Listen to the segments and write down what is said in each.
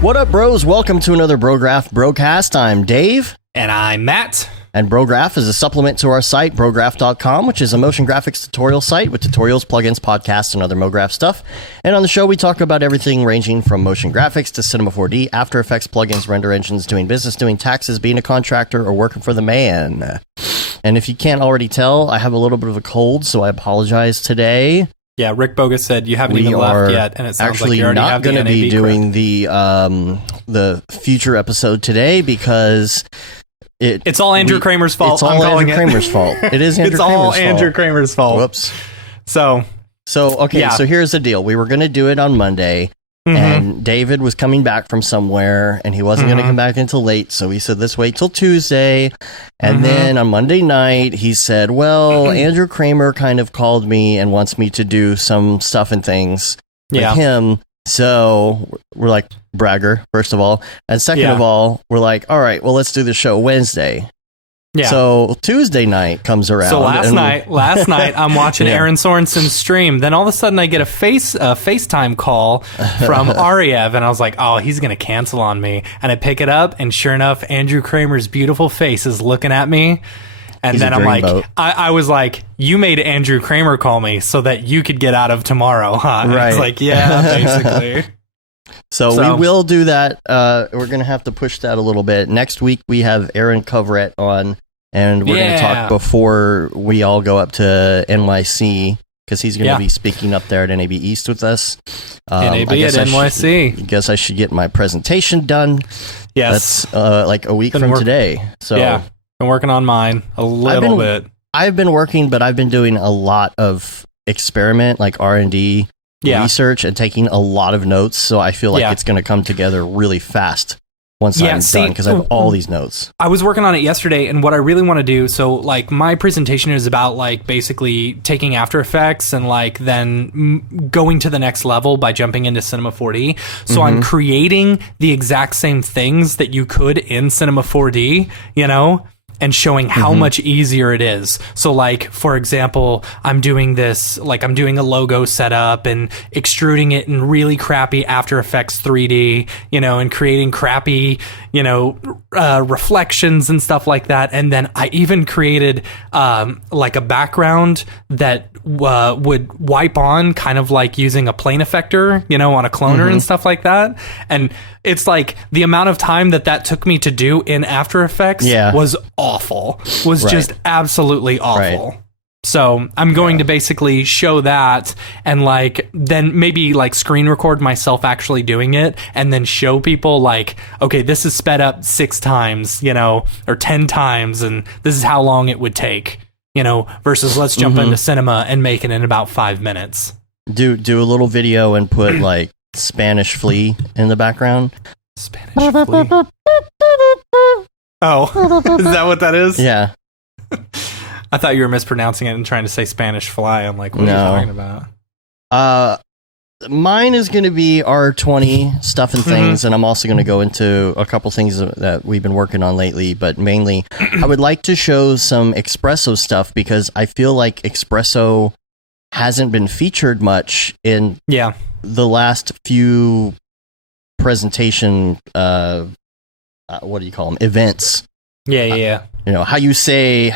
What up, bros? Welcome to another Brograph Brocast. I'm Dave. And I'm Matt. And Brograph is a supplement to our site, Brograph.com, which is a motion graphics tutorial site with tutorials, plugins, podcasts, and other MoGraph stuff. And on the show, we talk about everything ranging from motion graphics to Cinema 4D, After Effects, plugins, render engines, doing business, doing taxes, being a contractor, or working for the man. And if you can't already tell, I have a little bit of a cold, so I apologize today. Yeah, Rick Bogus said you haven't even left yet, and it sounds like you already have the NAB. Actually, not going to be doing the future episode today because it's all Andrew Kramer's fault. It's all Andrew Kramer's fault. It is Andrew Kramer's fault. It's all Andrew Kramer's fault. Whoops. So here's the deal. We were going to do it on Monday, and David was coming back from somewhere, and he wasn't going to come back until late, so he said, let's wait till Tuesday. And then on Monday night, he said, well, Andrew Kramer kind of called me and wants me to do some stuff and things with him. So we're like, bragger, first of all. And second of all, we're like, all right, well, let's do the show Wednesday. Yeah. So Tuesday night comes around. So last night I'm watching Aaron Sorensen's stream. Then all of a sudden I get a FaceTime call from Ariev, and I was like, oh, he's gonna cancel on me. And I pick it up, and sure enough, Andrew Kramer's beautiful face is looking at me. And then I'm like, I was like, you made Andrew Kramer call me so that you could get out of tomorrow, huh? And it's like, yeah, basically. So we will do that. We're going to have to push that a little bit. Next week, we have Aaron Coverett on, and we're going to talk before we all go up to NYC, because he's going to be speaking up there at NAB East with us. NAB at NYC. I guess I should get my presentation done. Yes. That's like a week from today. So yeah, been working on mine a little bit. I've been working, but I've been doing a lot of experiment, like R&D. Research and taking a lot of notes, so I feel like it's going to come together really fast once I'm done, because I have all these notes. I was working on it yesterday, and what I really want to do, so like my presentation is about like basically taking After Effects and like then going to the next level by jumping into Cinema 4D. So I'm creating the exact same things that you could in Cinema 4D, you know, and showing how much easier it is. So like, for example, I'm doing a logo setup and extruding it in really crappy After Effects 3D, you know, and creating crappy, you know, reflections and stuff like that. And then I even created like a background that would wipe on, kind of like using a plane effector, you know, on a cloner and stuff like that. And it's like the amount of time that took me to do in After Effects was awful, just absolutely awful. Right. So I'm going to basically show that, and like then maybe like screen record myself actually doing it, and then show people like, okay, this is sped up 6 times, you know, or 10 times, and this is how long it would take, you know, versus let's jump into cinema and make it in about 5 minutes. Do a little video and put like Spanish flea in the background. Spanish flea. Oh, is that what that is? Yeah. I thought you were mispronouncing it and trying to say Spanish fly. I'm like, what are you talking about? Mine is going to be R20 stuff and things, and I'm also going to go into a couple things that we've been working on lately, but mainly I would like to show some Espresso stuff, because I feel like Espresso hasn't been featured much in the last few presentation, what do you call them? Events. Yeah. You know, how you say.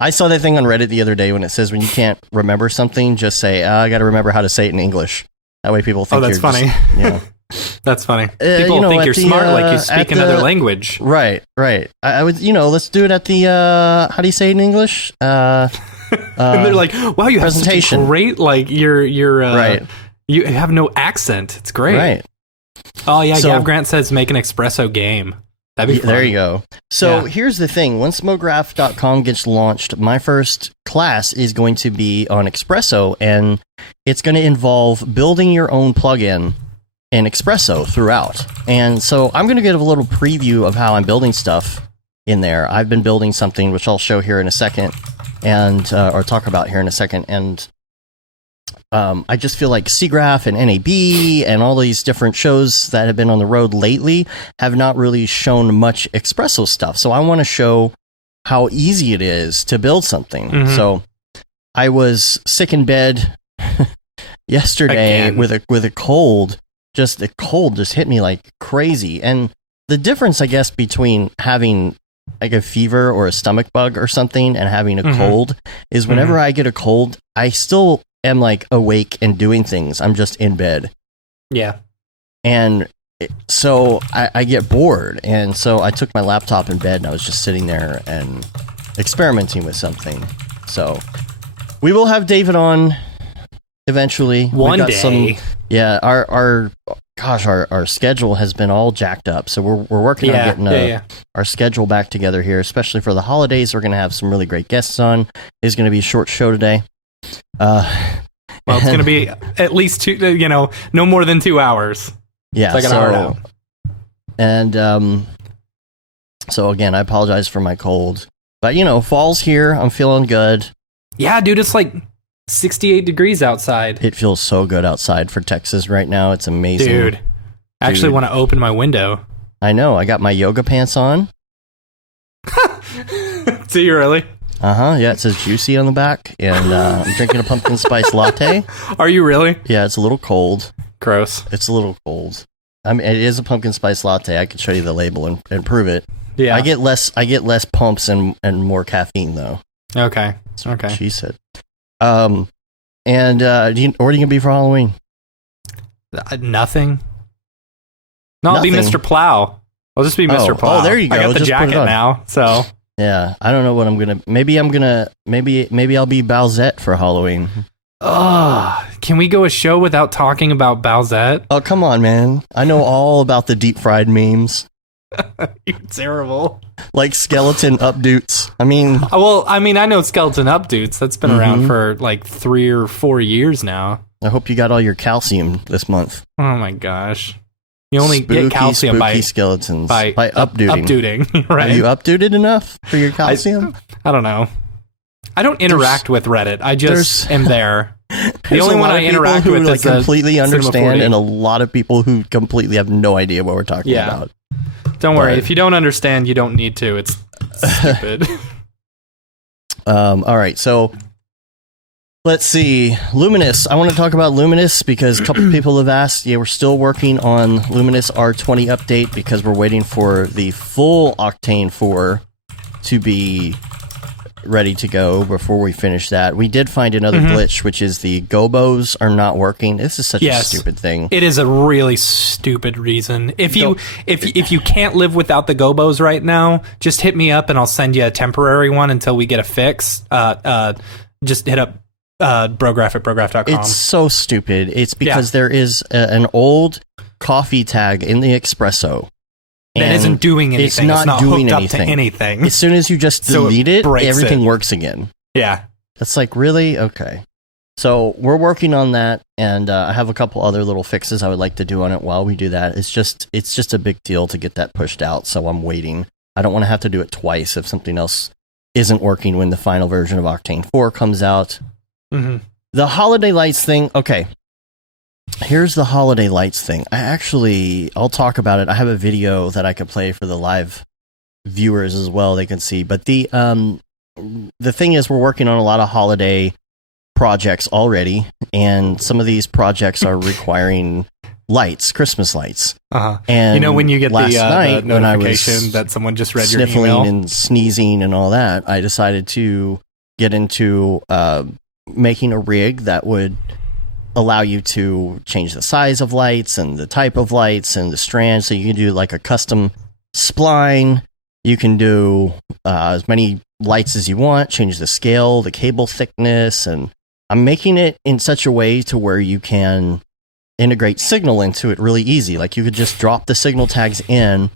I saw that thing on Reddit the other day when it says when you can't remember something, just say, I got to remember how to say it in English. That way people think that's funny. That's funny. People think you're smart, like you speak another language. Right. I would, let's do it at the, how do you say it in English? And they're like, wow, you have such a great, like, you're right. You have no accent. It's great. Right. Oh, yeah, Gav Grant says make an Espresso game. That'd be fun. There you go. So here's the thing. Once MoGraph.com gets launched, my first class is going to be on Espresso, and it's going to involve building your own plugin in Espresso throughout. And so I'm going to give a little preview of how I'm building stuff in there. I've been building something, which I'll show here in a second, and or talk about here in a second. And I just feel like SIGGRAPH and NAB and all these different shows that have been on the road lately have not really shown much Espresso stuff. So I want to show how easy it is to build something. So I was sick in bed yesterday with a cold, just the cold just hit me like crazy. And the difference, I guess, between having like a fever or a stomach bug or something and having a cold is whenever I get a cold, I still am like awake and doing things. I'm just in bed. Yeah. And so I get bored. And so I took my laptop in bed and I was just sitting there and experimenting with something. So we will have David on eventually. One day. Our schedule has been all jacked up. So we're working on getting our schedule back together here, especially for the holidays. We're going to have some really great guests on. It's going to be a short show today. Well, it's going to be at least 2, no more than 2 hours. Yeah. It's like an hour now. And so again, I apologize for my cold, but fall's here. I'm feeling good. Yeah, dude, it's like 68 degrees outside. It feels so good outside for Texas right now. It's amazing. Dude, I actually want to open my window. I know. I got my yoga pants on. Do you really? Yeah, it says juicy on the back, and I'm drinking a pumpkin spice latte. Are you really? Yeah, it's a little cold. Gross. It's a little cold. I mean, it is a pumpkin spice latte. I could show you the label and prove it. Yeah. I get less pumps and more caffeine though. Okay. That's what she said. And what are you gonna be for Halloween? Nothing. No, I'll be Mr. Plow. I'll just be Mr. Plow. Oh, there you go. I got the just jacket now, so. Yeah, I don't know what I'm gonna. Maybe I'll be Bowsette for Halloween. Oh, can we go a show without talking about Bowsette? Oh, come on, man. I know all about the deep fried memes. You're terrible. Like skeleton updoots. I know skeleton updoots. That's been around for like 3 or 4 years now. I hope you got all your calcium this month. Oh my gosh. You only get calcium by skeletons. By updooting. Updooting, right? Are you updooted enough for your calcium? I don't know. I don't interact with Reddit. I just am there. The only one I interact with is completely understand, and a lot of people who completely have no idea what we're talking about. Don't worry. If you don't understand, you don't need to. It's stupid. All right. So let's see. Luminous. I want to talk about Luminous because a couple people have asked. Yeah, we're still working on Luminous R20 update because we're waiting for the full Octane 4 to be ready to go before we finish that. We did find another glitch, which is the gobos are not working. This is such a stupid thing. It is a really stupid reason. If you can't live without the gobos right now, just hit me up and I'll send you a temporary one until we get a fix. Just hit up Brograph at brograph.com. It's so stupid. It's because there is an old coffee tag in the espresso. That isn't doing anything. It's not doing hooked anything. Up to anything. As soon as you just delete it, everything works again. Yeah. That's like, really? Okay. So we're working on that, and I have a couple other little fixes I would like to do on it while we do that. It's just a big deal to get that pushed out, so I'm waiting. I don't want to have to do it twice if something else isn't working when the final version of Octane 4 comes out. The holiday lights thing, okay. Here's the holiday lights thing. I'll talk about it. I have a video that I could play for the live viewers as well. They can see. But the thing is, we're working on a lot of holiday projects already, and some of these projects are requiring lights, Christmas lights. And when you get the notification when that someone just read your email, sniffling and sneezing and all that, I decided to get into making a rig that would allow you to change the size of lights and the type of lights and the strands. So you can do like a custom spline. You can do as many lights as you want, change the scale, the cable thickness, and I'm making it in such a way to where you can integrate signal into it really easy. Like you could just drop the signal tags in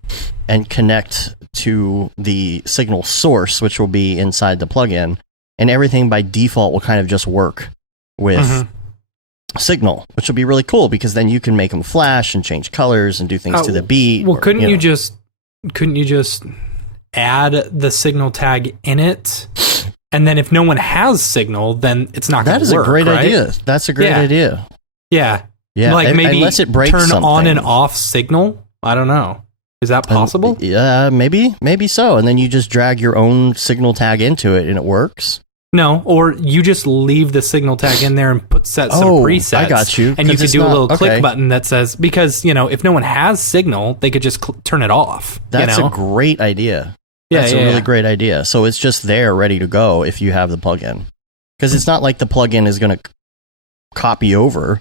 and connect to the signal source, which will be inside the plugin, and everything by default will kind of just work with signal, which will be really cool because then you can make them flash and change colors and do things to the beat. Well, couldn't you just add the signal tag in it, and then if no one has signal, then it's not going to work. That is a great right? idea. That's a great idea. Yeah. Like maybe unless it breaks turn something. on and off signal. I don't know. Is that possible? Yeah, maybe so. And then you just drag your own signal tag into it, and it works. No, or you just leave the signal tag in there and set some presets. I got you. And you could do a little click okay. button that says, because, if no one has signal, they could just turn it off. That's a great idea. Yeah, That's a really great idea. So it's just there ready to go if you have the plugin. Because it's not like the plugin is going to copy over.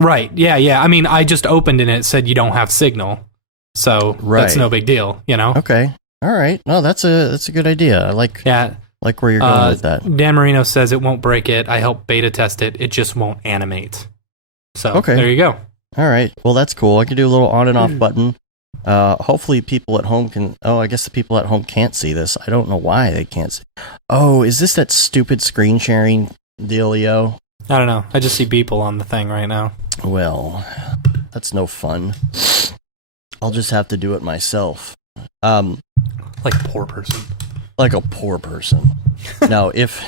Right. Yeah. I mean, I just opened and it said you don't have signal. So that's no big deal, Okay. All right. No, that's a good idea. I like where you're going with that. Dan Marino says it won't break it. I helped beta test it. It just won't animate. So there you go. All right. Well, that's cool. I can do a little on and off button. Hopefully people at home can... Oh, I guess the people at home can't see this. I don't know why they can't see. Oh, is this that stupid screen sharing dealio? I don't know. I just see people on the thing right now. Well, that's no fun. I'll just have to do it myself. Like a poor person. Like a poor person. No, if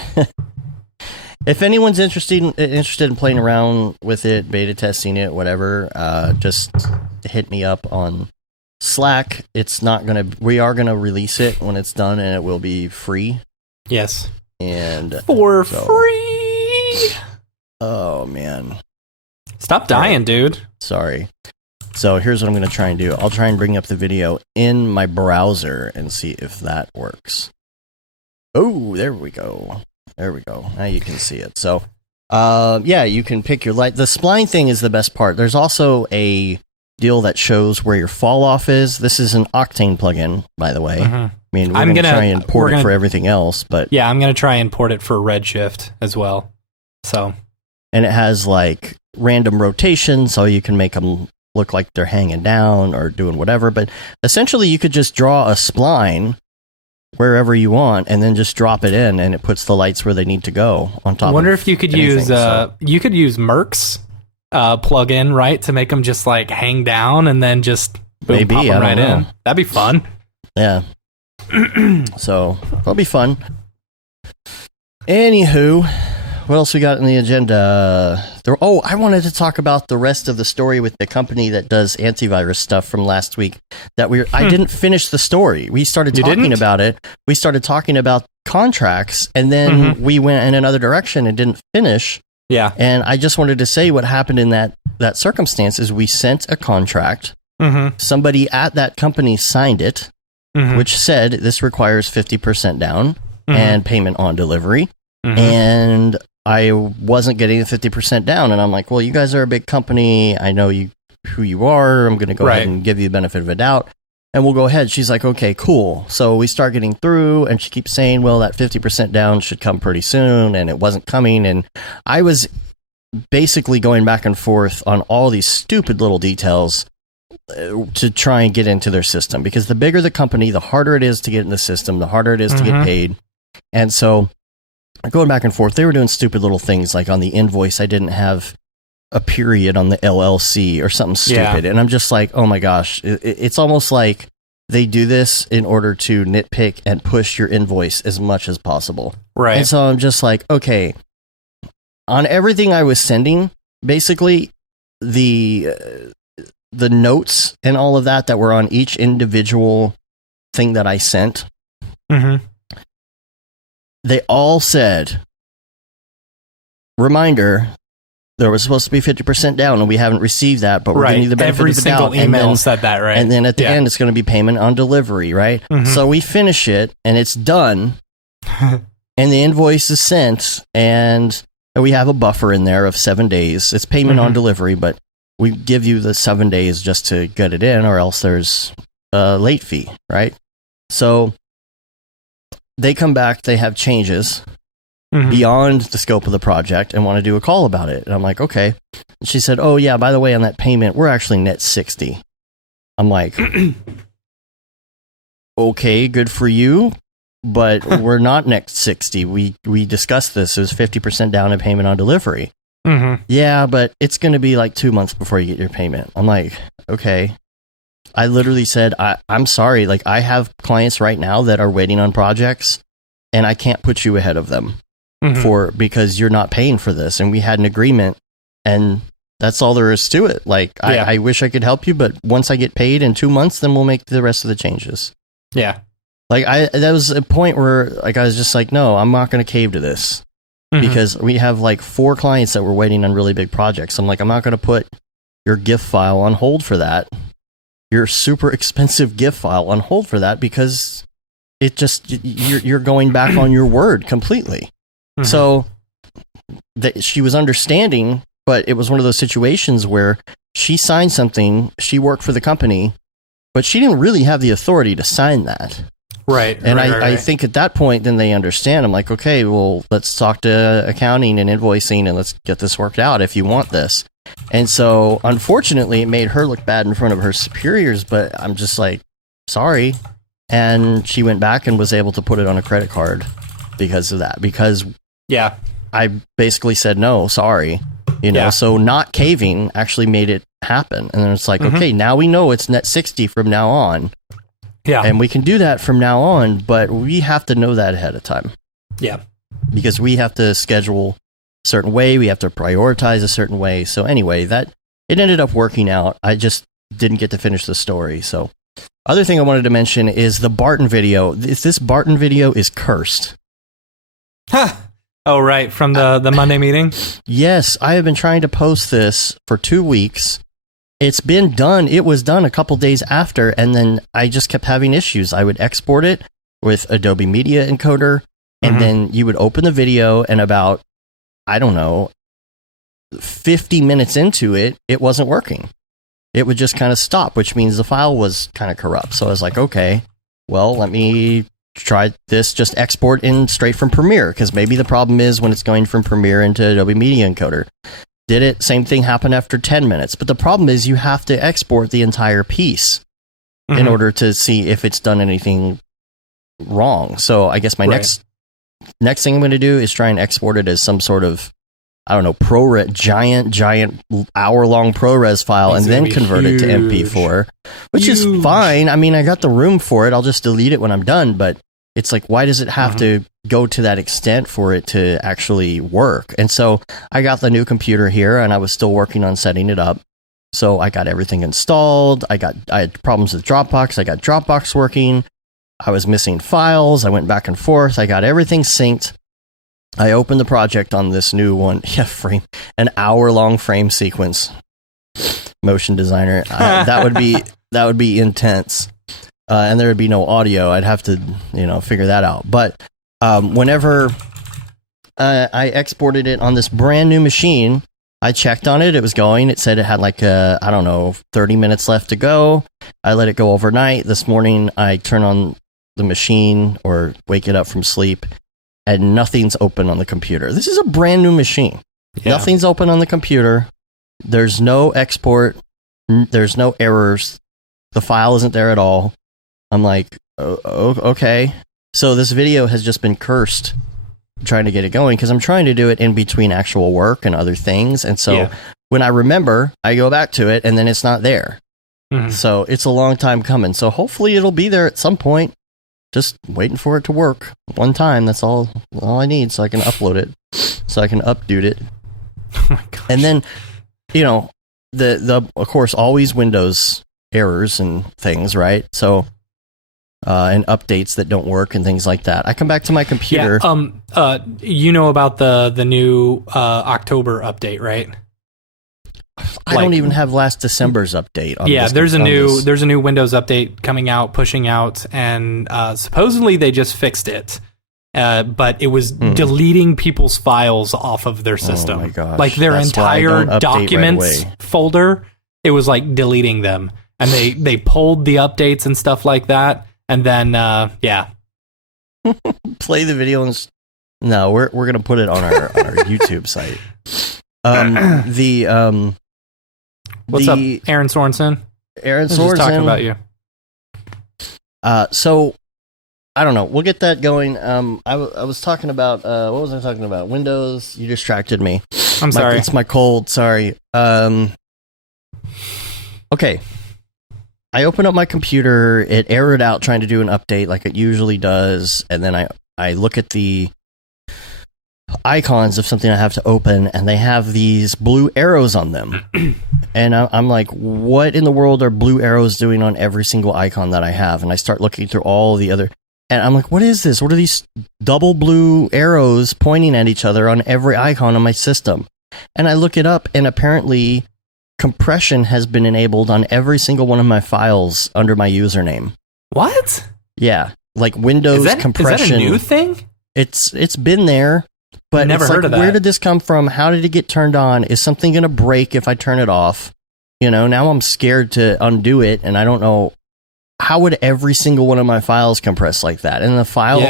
anyone's interested in playing around with it, beta testing it, whatever, just hit me up on Slack. We are gonna release it when it's done, and it will be free. Yes. And for free. Oh man. Stop dying, dude. Sorry. So here's what I'm going to try and do. I'll try and bring up the video in my browser and see if that works. Oh, there we go. There we go. Now you can see it. So, you can pick your light. The spline thing is the best part. There's also a deal that shows where your fall off is. This is an Octane plugin, by the way. Mm-hmm. I mean, we're going to try and port it for everything else, but yeah, I'm going to try and port it for Redshift as well. So, and it has like random rotation, so you can make them look like they're hanging down or doing whatever. But essentially, you could just draw a spline wherever you want, and then just drop it in, and it puts the lights where they need to go on top. I wonder if you could use you could use Merc's plugin, right, to make them just like hang down and then just boom, pop them right in. That'd be fun. Yeah. So that'll be fun. Anywho, what else we got in the agenda? I wanted to talk about the rest of the story with the company that does antivirus stuff from last week. I didn't finish the story. We started talking about it. We started talking about contracts, and then we went in another direction and didn't finish. Yeah. And I just wanted to say what happened in that circumstance is we sent a contract. Somebody at that company signed it, which said this requires 50% down and payment on delivery. And I wasn't getting the 50% down, and I'm like, well, you guys are a big company. I know who you are. I'm going to go ahead and give you the benefit of a doubt, and we'll go ahead. She's like, okay, cool. So we start getting through, and she keeps saying, well, that 50% down should come pretty soon, and it wasn't coming. And I was basically going back and forth on all these stupid little details to try and get into their system, because the bigger the company, the harder it is to get in the system, the harder it is to get paid. And so going back and forth, they were doing stupid little things, like on the invoice, I didn't have a period on the LLC or something stupid. And I'm just like, oh my gosh, it's almost like they do this in order to nitpick and push your invoice as much as possible. Right. And so I'm just like, okay, on everything I was sending, basically the notes and all of that were on each individual thing that I sent. They all said, reminder, there was supposed to be 50% down, and we haven't received that, but we're giving you the benefit of the doubt. Every single email said that, right? And then at the end, it's going to be payment on delivery, right? So we finish it, and it's done, and the invoice is sent, and we have a buffer in there of 7 days. It's payment on delivery, but we give you the 7 days just to get it in, or else there's a late fee, right? So they come back, they have changes beyond the scope of the project and want to do a call about it. And I'm like, okay. And she said, oh yeah, by the way, on that payment, we're actually net 60. I'm like, okay, good for you, but we're not net 60. We discussed this. It was 50% down and payment on delivery. Yeah, but it's going to be like 2 months before you get your payment. I'm like, okay. I literally said, I'm sorry. Like, I have clients right now that are waiting on projects, and I can't put you ahead of them because you're not paying for this. And we had an agreement, and that's all there is to it. Like, I wish I could help you, but once I get paid in 2 months, then we'll make the rest of the changes. Yeah. Like that was a point where like I was just like, no, I'm not going to cave to this because we have like 4 clients that were waiting on really big projects. I'm like, I'm not going to put your GIF file on hold for that. Your super expensive GIF file on hold for that because it just you're going back on your word completely. So she was understanding, but it was one of those situations where she signed something, she worked for the company, but she didn't really have the authority to sign that. Right. And I think at that point, then they understand. I'm like, okay, well, let's talk to accounting and invoicing and let's get this worked out if you want this. And so, unfortunately, it made her look bad in front of her superiors, but I'm just like, sorry. And she went back and was able to put it on a credit card because of that. Because I basically said, no, sorry. So not caving actually made it happen. And then it's like, okay, now we know it's net 60 from now on. Yeah. And we can do that from now on, but we have to know that ahead of time. Yeah. Because we have to schedule a certain way, we have to prioritize a certain way. So anyway, it ended up working out. I just didn't get to finish the story. So other thing I wanted to mention is the Barton video. This Barton video is cursed. Huh. Oh, right. From the Monday meeting? Yes. I have been trying to post this for 2 weeks. It's been done. It was done a couple days after, and then I just kept having issues. I would export it with Adobe Media Encoder, and then you would open the video, and about, I don't know, 50 minutes into it, it wasn't working. It would just kind of stop, which means the file was kind of corrupt. So I was like, okay, well, let me try this, just export in straight from Premiere, because maybe the problem is when it's going from Premiere into Adobe Media Encoder. Did it, same thing happened after 10 minutes. But the problem is you have to export the entire piece in order to see if it's done anything wrong. So I guess my next thing I'm going to do is try and export it as some sort of, I don't know, giant hour-long ProRes file and then convert it to MP4, which is fine. I mean, I got the room for it. I'll just delete it when I'm done. But it's like, why does it have to go to that extent for it to actually work? And so I got the new computer here and I was still working on setting it up. So I got everything installed. I had problems with Dropbox. I got Dropbox working. I was missing files. I went back and forth. I got everything synced. I opened the project on this new one. An hour-long frame sequence. Motion designer. That would be intense. And there would be no audio. I'd have to, figure that out. But whenever I exported it on this brand new machine, I checked on it. It was going. It said it had 30 minutes left to go. I let it go overnight. This morning, I turn on the machine or wake it up from sleep, and nothing's open on the computer. This is a brand new machine. Yeah. Nothing's open on the computer. There's no export. There's no errors. The file isn't there at all. I'm like, okay. So this video has just been cursed trying to get it going because I'm trying to do it in between actual work and other things. And so when I remember, I go back to it and then it's not there. So it's a long time coming. So hopefully it'll be there at some point. Just waiting for it to work one time. That's all I need so I can upload it, so I can update it. Oh my gosh. And then, the of course, always Windows errors and things, right? So, and updates that don't work and things like that. I come back to my computer. About the new October update, right? I don't even have last December's update. There's a new Windows update coming out, pushing out, and supposedly they just fixed it. But it was deleting people's files off of their system. Oh my gosh. Like their entire documents folder, it was like deleting them. And they pulled the updates and stuff like that. And then, play the video. No, we're going to put it on our YouTube site. What's up, Aaron Sorensen? Aaron Sorensen. Just talking about you. So, I don't know. We'll get that going. I was talking about, what was I talking about? Windows. You distracted me. I'm sorry. It's my cold. Sorry. Okay. I open up my computer. It errored out trying to do an update like it usually does. And then I look at the icons of something I have to open, and they have these blue arrows on them. And I'm like, what in the world are blue arrows doing on every single icon that I have? And I start looking through all the other. And I'm like, what is this? What are these double blue arrows pointing at each other on every icon on my system? And I look it up, and apparently compression has been enabled on every single one of my files under my username. What? Yeah, like Windows compression. Is that a new thing? It's been there, but never heard of that. Where did this come from? How did it get turned on? Is something going to break if I turn it off? Now I'm scared to undo it, and I don't know. How would every single one of my files compress like that? And the file,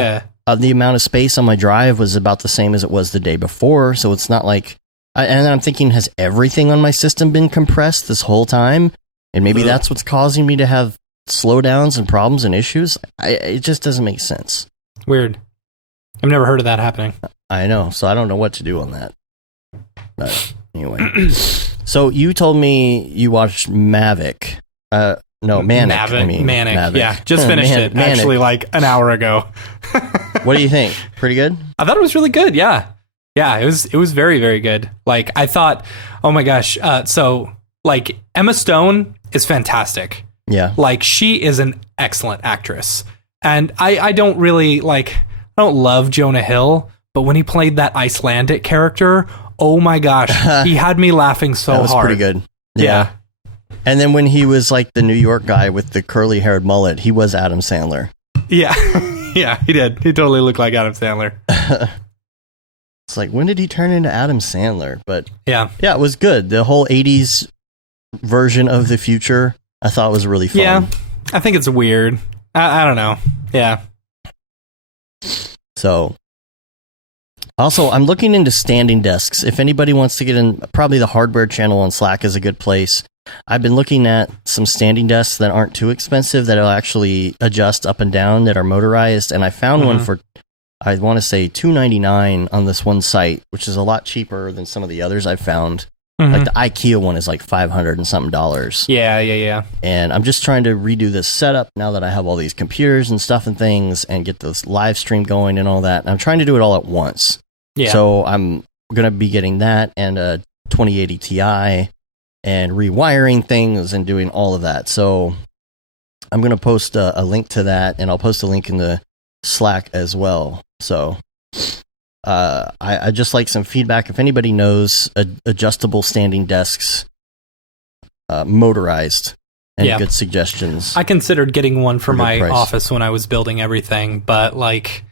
the amount of space on my drive was about the same as it was the day before, so it's not like... And I'm thinking, has everything on my system been compressed this whole time? And maybe that's what's causing me to have slowdowns and problems and issues? It just doesn't make sense. Weird. I've never heard of that happening. I know, so I don't know what to do on that. But anyway. So you told me you watched Mavic. Manic. Manic. Yeah, just finished it actually like an hour ago. What do you think? Pretty good? I thought it was really good. Yeah, it was very, very good. Like I thought, oh my gosh. So like Emma Stone is fantastic. Yeah, like she is an excellent actress, and I don't really I don't love Jonah Hill, but when he played that Icelandic character, oh my gosh, he had me laughing so hard. That was pretty good. Yeah. And then when he was like the New York guy with the curly-haired mullet, he was Adam Sandler. Yeah. Yeah, he did. He totally looked like Adam Sandler. It's like, when did he turn into Adam Sandler? But yeah, it was good. The whole 80s version of the future, I thought was really fun. Yeah, I think it's weird. I don't know. Yeah. So, also, I'm looking into standing desks. If anybody wants to get in, probably the hardware channel on Slack is a good place. I've been looking at some standing desks that aren't too expensive, that'll actually adjust up and down, that are motorized, and I found one for, I want to say, $299 on this one site, which is a lot cheaper than some of the others I've found. Like the IKEA one is like $500 and something dollars. Yeah. And I'm just trying to redo this setup now that I have all these computers and stuff and things, and get this live stream going and all that. And I'm trying to do it all at once. Yeah. So I'm going to be getting that and a 2080 Ti and rewiring things and doing all of that. So I'm going to post a link to that, and I'll post a link in the Slack as well. So I just like some feedback. If anybody knows adjustable standing desks, motorized, and good suggestions. I considered getting one for my office when I was building everything, but like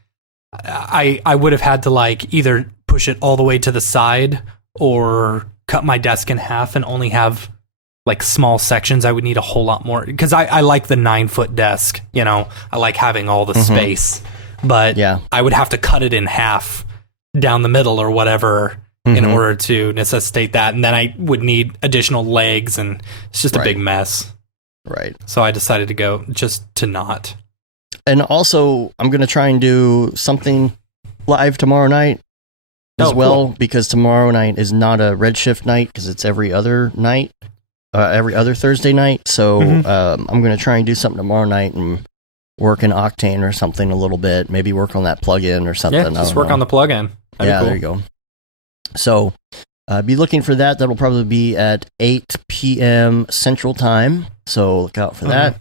I would have had to like either push it all the way to the side or cut my desk in half and only have like small sections. I would need a whole lot more, because I like the 9-foot desk, I like having all the space, but I would have to cut it in half down the middle or whatever in order to necessitate that. And then I would need additional legs, and it's just a big mess. Right. So I decided to go just to not. And also, I'm going to try and do something live tomorrow night as well, because tomorrow night is not a Redshift night, because it's every other night, every other Thursday night. So I'm going to try and do something tomorrow night and work in Octane or something a little bit. Maybe work on that plugin or something. Yeah, just work on the plugin. There you go. So be looking for that. That'll probably be at 8 p.m. Central Time. So look out for that.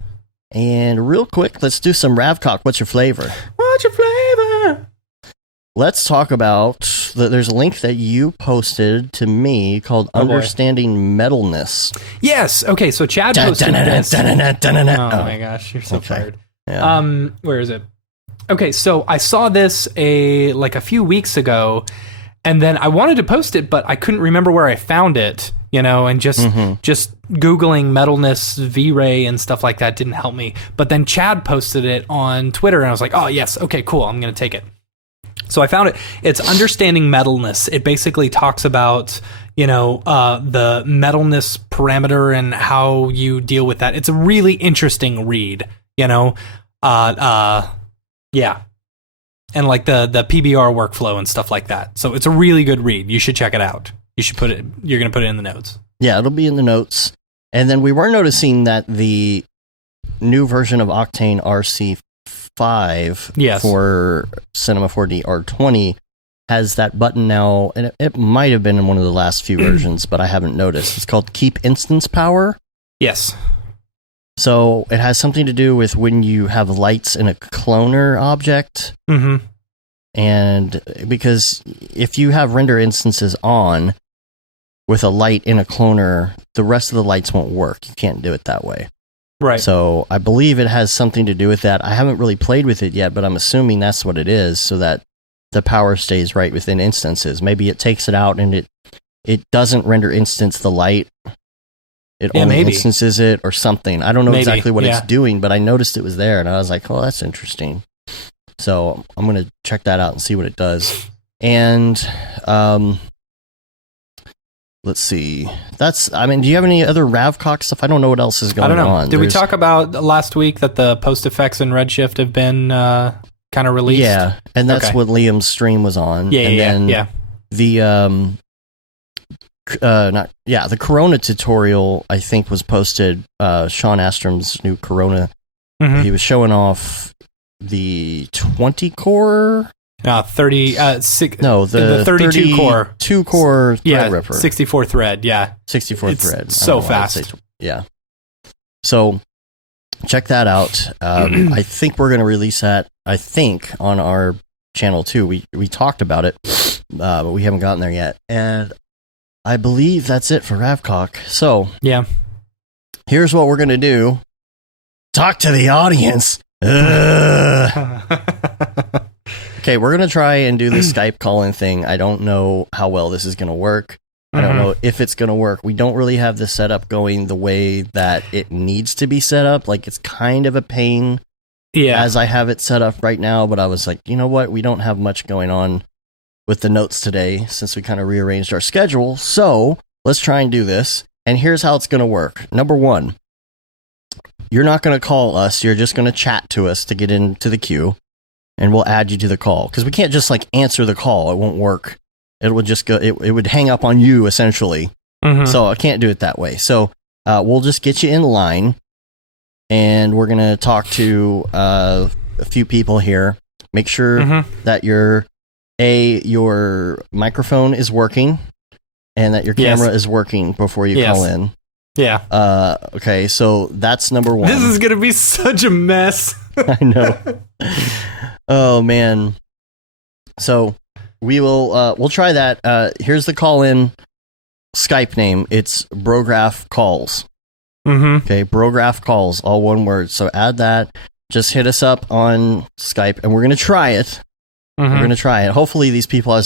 And real quick, let's do some Ravcock. What's your flavor? What's your flavor? Let's talk about, there's a link that you posted to me called Understanding Metalness. Yes. Okay, so Chad posted this. Oh my gosh, you're so tired. Yeah. Where is it? Okay, so I saw this a few weeks ago, and then I wanted to post it, but I couldn't remember where I found it, and just Googling Metalness, V-Ray, and stuff like that didn't help me. But then Chad posted it on Twitter, and I was like, oh, yes, okay, cool, I'm going to take it. So I found it. It's Understanding Metalness. It basically talks about, the metalness parameter and how you deal with that. It's a really interesting read, Yeah. And like the PBR workflow and stuff like that. So it's a really good read. You should check it out. You're going to put it in the notes. Yeah, it'll be in the notes. And then we were noticing that the new version of Octane RC5 for Cinema 4D R20 has that button now, and it might have been in one of the last few versions, but I haven't noticed. It's called Keep Instance Power. Yes. So it has something to do with when you have lights in a cloner object. Mm-hmm. And because if you have render instances on with a light in a cloner, the rest of the lights won't work. You can't do it that way. Right. So I believe it has something to do with that. I haven't really played with it yet, but I'm assuming that's what it is, so that the power stays right within instances. Maybe it takes it out and it doesn't render instance the light. It only instances it or something. I don't know exactly what it's doing, but I noticed it was there, and I was like, oh, that's interesting. So I'm going to check that out and see what it does. And let's see. Do you have any other Ravcock stuff? I don't know what else is going on. I don't know. Did we talk about last week that the post effects in Redshift have been kind of released? Yeah, and that's what Liam's stream was on. Yeah. The the Corona tutorial, I think, was posted. Sean Astrom's new Corona. Mm-hmm. He was showing off the 20 core. 32 core. 2 core thread ripper. 64 thread, 64 thread. So fast. Yeah. So check that out. I think we're going to release that, on our channel too. We talked about it, but we haven't gotten there yet. And I believe that's it for Ravcock. So here's what we're going to do. Talk to the audience. Okay, we're going to try and do the Skype call-in thing. I don't know how well this is going to work. I don't know if it's going to work. We don't really have the setup going the way that it needs to be set up. Like, it's kind of a pain as I have it set up right now, but I was like, you know what? We don't have much going on with the notes today since we kind of rearranged our schedule. So let's try and do this. And here's how it's going to work. Number one, you're not going to call us. You're just going to chat to us to get into the queue. And we'll add you to the call, because we can't just answer the call. It won't work. It would just go. It would hang up on you essentially. Mm-hmm. So I can't do it that way. So we'll just get you in line, and we're gonna talk to a few people here. Make sure that your microphone is working, and that your camera is working before you call in. Yeah. Okay. So that's number one. This is gonna be such a mess. I know. Oh man. So we'll try that. Here's the call-in Skype name. It's Brograph Calls. Mm-hmm. Okay, Brograph Calls, all one word. So add that. Just hit us up on Skype, and we're gonna try it. Mm-hmm. We're gonna try it. Hopefully, these people I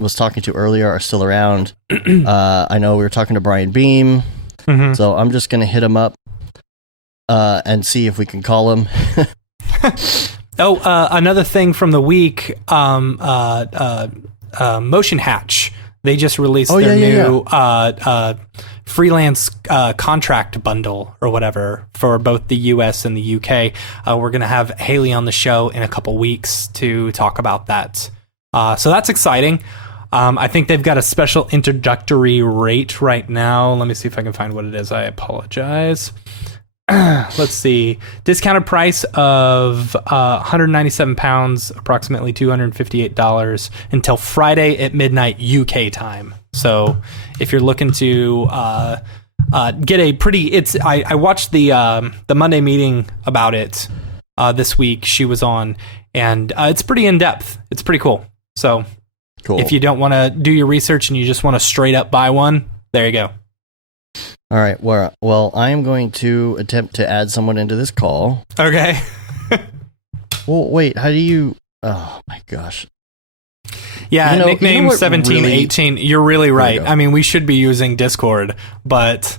was talking to earlier are still around. I know we were talking to Brian Beam, so I'm just gonna hit him up and see if we can call him. Another thing from the week, Motion Hatch. They just released their new freelance contract bundle or whatever for both the US and the UK. We're going to have Haley on the show in a couple weeks to talk about that. So that's exciting. I think they've got a special introductory rate right now. Let me see if I can find what it is. I apologize. Let's see. Discounted price of £197, approximately $258 until Friday at midnight UK time. So if you're looking to get a pretty, I watched the Monday meeting about it this week. She was on, and it's pretty in depth. It's pretty cool. So if you don't want to do your research and you just want to straight up buy one, there you go. All right. Well, I am going to attempt to add someone into this call. Okay. Well, wait. How do you? Oh my gosh. Yeah, nickname 1718. You're really right. I mean, we should be using Discord, but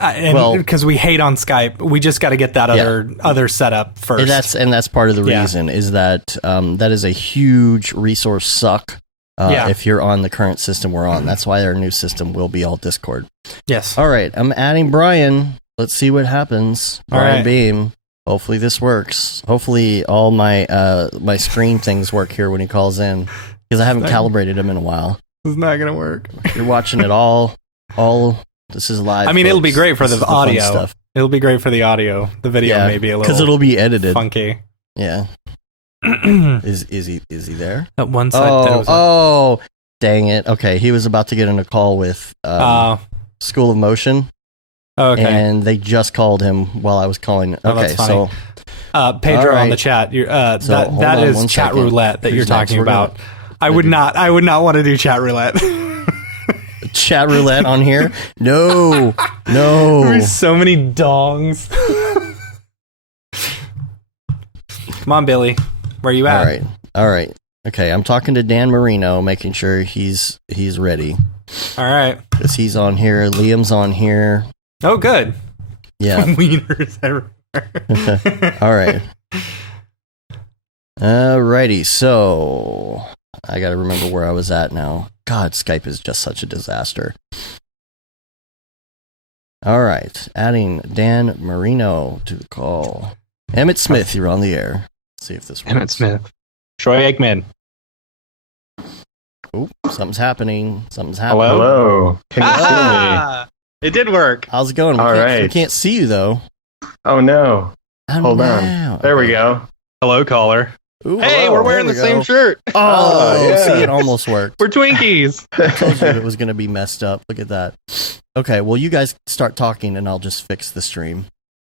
because we hate on Skype, we just got to get that other setup first. And that's part of the reason is that that is a huge resource suck. If you're on the current system we're on. That's why our new system will be all Discord. Yes. All right. I'm adding Brian. Let's see what happens. Brian Beam. Hopefully this works. Hopefully all my my screen things work here when he calls in, because I haven't calibrated him in a while. It's not going to work. You're watching it all. This is live. I mean, it'll be great for the audio stuff. It'll be great for the audio. The video maybe a little, because it'll be edited. Funky. Yeah. Is he there? At one side. Dang it. Okay, he was about to get in a call with School of Motion. Oh, okay. And they just called him while I was calling. Oh, Okay, that's funny. so Pedro all right. on the chat. You're, So, that hold that on is one chat second. roulette that Who's you're talking next? We're about. I would not want to do chat roulette. chat roulette on here? No. There's so many dongs. Come on, Billy. Where you at? All right. Okay, I'm talking to Dan Marino, making sure he's ready. All right. Because he's on here. Liam's on here. Oh, good. Yeah. Wieners everywhere. All right. Alrighty, so I gotta remember where I was at now. God, Skype is just such a disaster. All right, adding Dan Marino to the call. Emmett Smith, you're on the air. Let's see if this works. Emmett Smith. Troy Aikman. Oh, something's happening. Hello. Can you see me? It did work. How's it going? All right. We can't see you though. Oh no. Oh, Hold no. on. There we go. Hello, caller. Ooh, Hey, hello. we're wearing There the we same go. shirt. Oh, yeah. see, it almost worked. We're Twinkies. I told you it was going to be messed up. Look at that. Okay, well, you guys start talking, and I'll just fix the stream.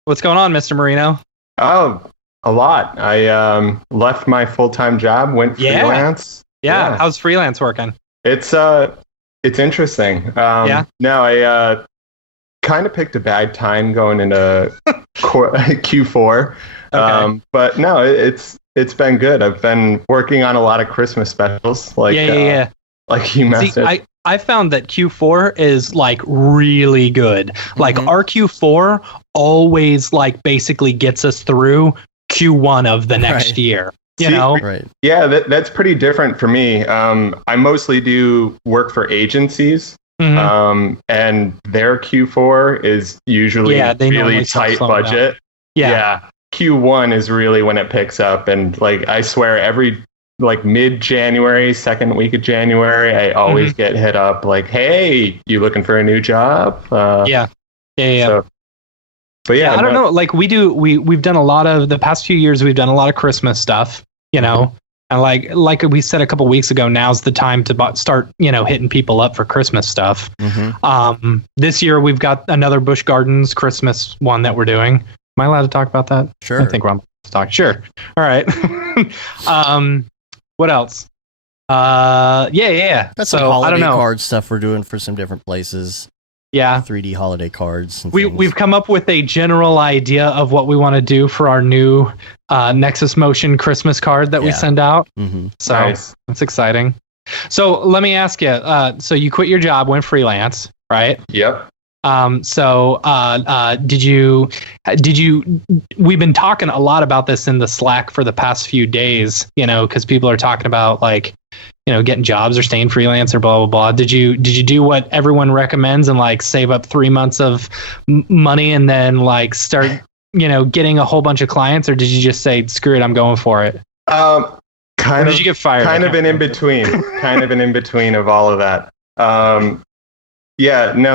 What's going on, Mr. Marino? Oh, a lot. I left my full-time job, went Yeah. freelance. Yeah. How's freelance working? It's interesting. Yeah. No, I kind of picked a bad time going into Q4. Okay. But no, it's been good. I've been working on a lot of Christmas specials, like Yeah. like you See, messaged. I found that Q4 is like really good. Like our Q4 always like basically gets us through Q1 of the next Right. year. You See, know? Right. Yeah, that's pretty different for me. I mostly do work for agencies, Mhm. and their Q4 is usually they normally really start tight slowing budget. Yeah. Q1 is really when it picks up, and like I swear, every like mid-January, second week of January, I always get hit up like, "Hey, you looking for a new job?" Yeah. So, but yeah, I don't know. Like we've done a lot of the past few years. We've done a lot of Christmas stuff, you know, and like we said a couple weeks ago, now's the time to start, hitting people up for Christmas stuff. This year we've got another Busch Gardens Christmas one that we're doing. Am I allowed to talk about that? Sure. I think we're allowed to talk. Sure. All right. What else? Yeah. That's some So I holiday don't know. card stuff we're doing for some different places. Yeah. 3D holiday cards. And We've come up with a general idea of what we want to do for our new Nexus Motion Christmas card that we Yeah. send out. So Nice. that's exciting. So let me ask you. So you quit your job, went freelance, right? Yep. Did you? We've been talking a lot about this in the Slack for the past few days. Because people are talking about like, getting jobs or staying freelance or blah blah blah. Did you do what everyone recommends and like save up 3 months of money and then like start getting a whole bunch of clients, or did you just say screw it, I'm going for it? Or did you get fired? Kind of an in between. Kind of an in between of all of that.